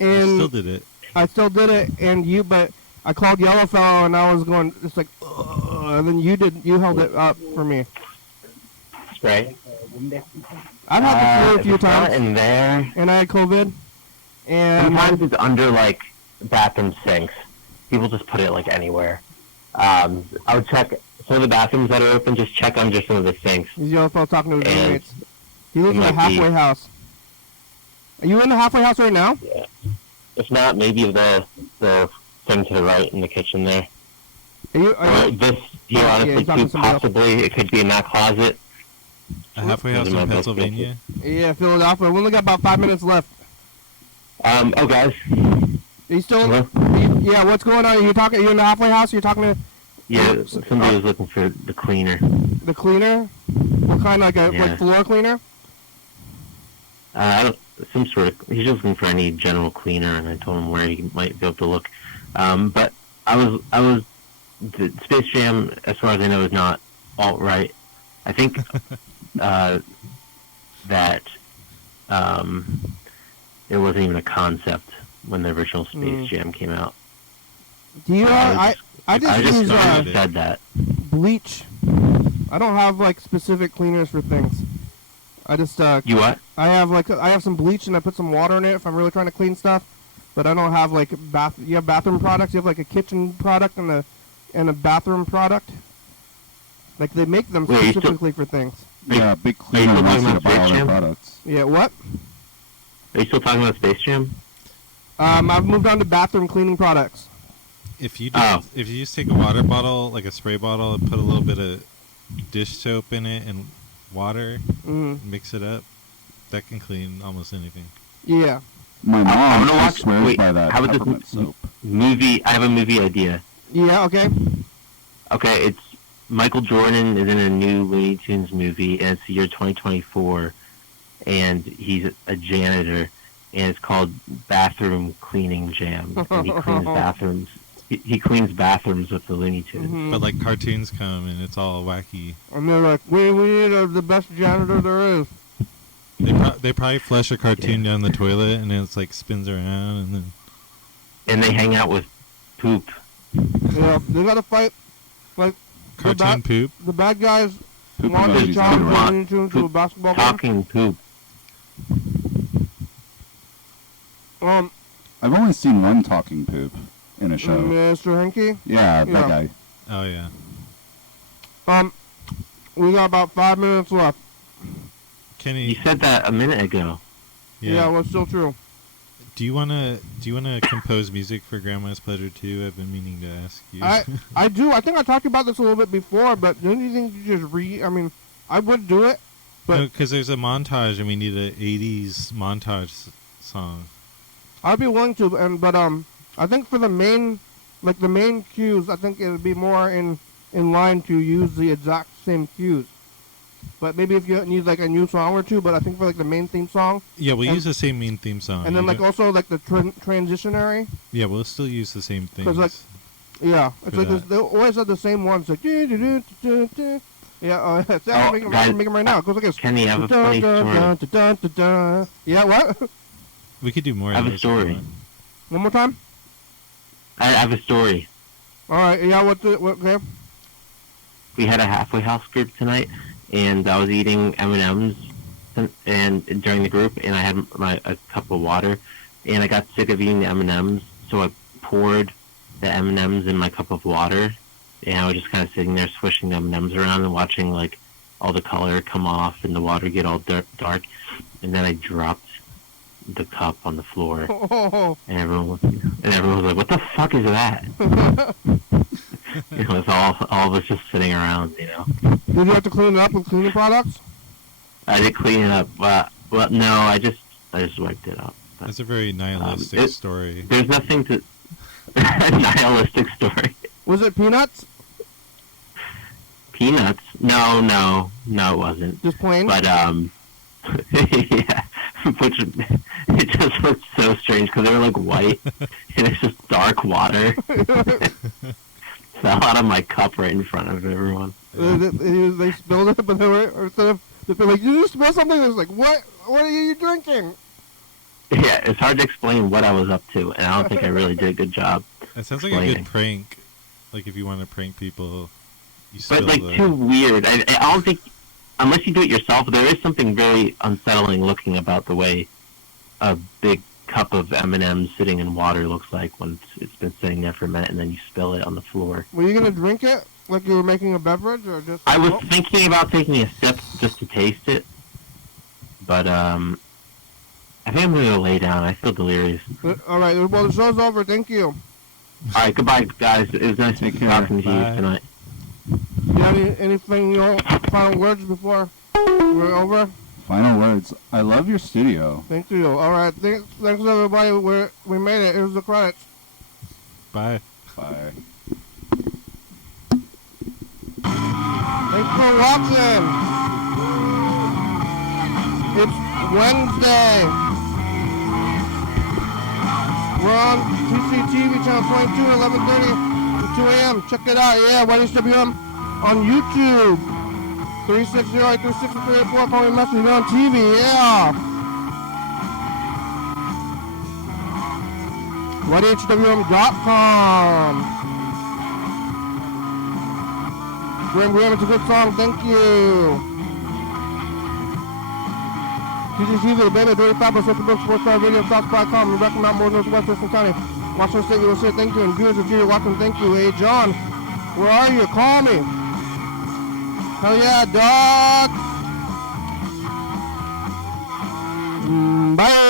And Still did it. I still did it, but I called Yellowfell and I was going, it's like, ugh, and then you held it up for me. Spray. I've had the flu a If few it's not times, in there. and I had COVID, and Sometimes it's under like bathroom sinks. People just put it like anywhere. I would check some of the bathrooms that are open. Just check under some of the sinks. he's Yellowfell talking to his And roommates. He lives in a might be- halfway house. Are you in the halfway house right now? Yeah. If not, maybe the thing to the right in the kitchen there. Are you, This here, yeah, honestly, he's talking too, to somebody else. possibly it could be in that closet. A halfway house Those are in my best Pennsylvania. yeah, Philadelphia. We only got about 5 minutes left. Oh, guys. Are you still? Hello? Yeah. What's going on? Are you talking? Are you in the halfway house? You're talking to Yeah, somebody was looking for the cleaner. the cleaner. What kind? Like a Yeah. like floor cleaner? I don't. Some sort of. He's just looking for any general cleaner, and I told him where he might be able to look. But I was. The Space Jam, as far as I know, is not alt-right. I think that it wasn't even a concept when the original Space Jam came out. Do you? I just use said that. bleach. I don't have like specific cleaners for things. I just You what? I have some bleach and I put some water in it if I'm really trying to clean stuff. But I don't have like You have bathroom products. You have like a kitchen product and a bathroom product. Like they make them Wait, specifically for things. Yeah, big cleaner talking wants you to about buy all Space their Jam? products. Yeah. What? Are you still talking about Space Jam? I've moved on to bathroom cleaning products. If you just take a water bottle, like a spray bottle, and put a little bit of dish soap in it and water, mix it up, that can clean almost anything. Yeah. My I'm mom gonna watch. swears Wait, by that how about peppermint this soap. movie? I have a movie idea. Yeah. Okay. Okay, it's Michael Jordan is in a new Looney Tunes movie, and it's the year 2024, and he's a janitor, and it's called Bathroom Cleaning Jam, and he cleans bathrooms. He cleans bathrooms with the Looney Tunes. But like cartoons come and it's all wacky. And they're like, we need the best janitor there is. They probably flush a cartoon down the toilet and then it's like spins around and then. And they hang out with poop. Yeah, they gotta fight. Like Cartoon poop. The bad guys Poop want to emojis challenge everywhere. the Looney Tunes to a basketball Talking poop. game. I've only seen one talking poop in a show. Mr. Henke. Yeah, that Yeah. guy. Oh yeah. We got about 5 minutes left. Kenny, You said that a minute ago. Yeah, well, it's still true. Do you wanna compose music for Grandma's Pleasure too? I've been meaning to ask you. I do. I think I talked about this a little bit before, but don't you think you just I mean, I would do it, but No, because there's a montage and we need a '80s montage song. I'd be willing to. But I think for the main cues, I think it would be more in line to use the exact same cues. But maybe if you need like a new song or two, but I think for like the main theme song. Yeah, we'll and, use the same main theme song. And then You like don't- also like the transitionary. Yeah, we'll still use the same things. Cause like, yeah, it's for like that. they always have the same ones. Like, yeah, Oh, I'm making them right now. It goes like this. Kenny, I have a funny story. Yeah, what? We could do more. I have of a those if you story. want. One more time. I have a story. All right. Yeah. What? Okay. We had a halfway house group tonight, and I was eating M&Ms and during the group, and I had a cup of water, and I got sick of eating the M&Ms, so I poured the M&Ms in my cup of water, and I was just kind of sitting there swishing the M&Ms around and watching like all the color come off and the water get all dark, and then I dropped the cup on the floor, Oh. and everyone was like, "What the fuck is that?" It was all of us just sitting around, you know. Did you have to clean it up with cleaning products? I did clean it up. Well, no, I just wiped it up. But, That's a very nihilistic story. There's nothing to nihilistic story. Was it peanuts? Peanuts? No, it wasn't. Just plain? But yeah, which it just looked so strange because they were like white and it's just dark water. Fell out of my cup right in front of everyone. They spilled it, but they were like, "You just spilled something." It was like, "What? What are you drinking?" Yeah, it's hard to explain what I was up to, and I don't think I really did a good job. It sounds like a explaining. good prank. Like if you want to prank people, you But spill like the... too weird. I don't think, unless you do it yourself, there is something very unsettling looking about the way a big cup of M&M's sitting in water looks like when it's been sitting there for a minute and then you spill it on the floor. Were you gonna drink it like you were making a beverage, or just? I was thinking about taking a sip just to taste it, but I think I'm gonna go lay down. I feel delirious. All right. Well, the show's over. Thank you. All right, goodbye, guys. It was nice Take care. talking to you Bye. tonight. You have anything, final words before we're over? Final words. I love your studio. Thank you. All right. Thanks everybody. We made it. Here's the credits. Bye. Bye. Thanks for watching. It's Wednesday. We're on TCTV channel 22 at 11:30 to 2 a.m. Check it out. Yeah, YDHWM on YouTube. 360-836-384. Call me a message. You're on TV. Yeah. YDHWM.com. Graham, it's a good song. Thank you. TGTV, the baby, Dirty Papa, Social Book, Sports Star Radio, South.com, Rebecca Mount, More Northwest, Thurston County, Washington State, USA, thank you, and viewers, if you're watching, thank you. Hey, John, where are you? Call me. Hell yeah, dog. Bye.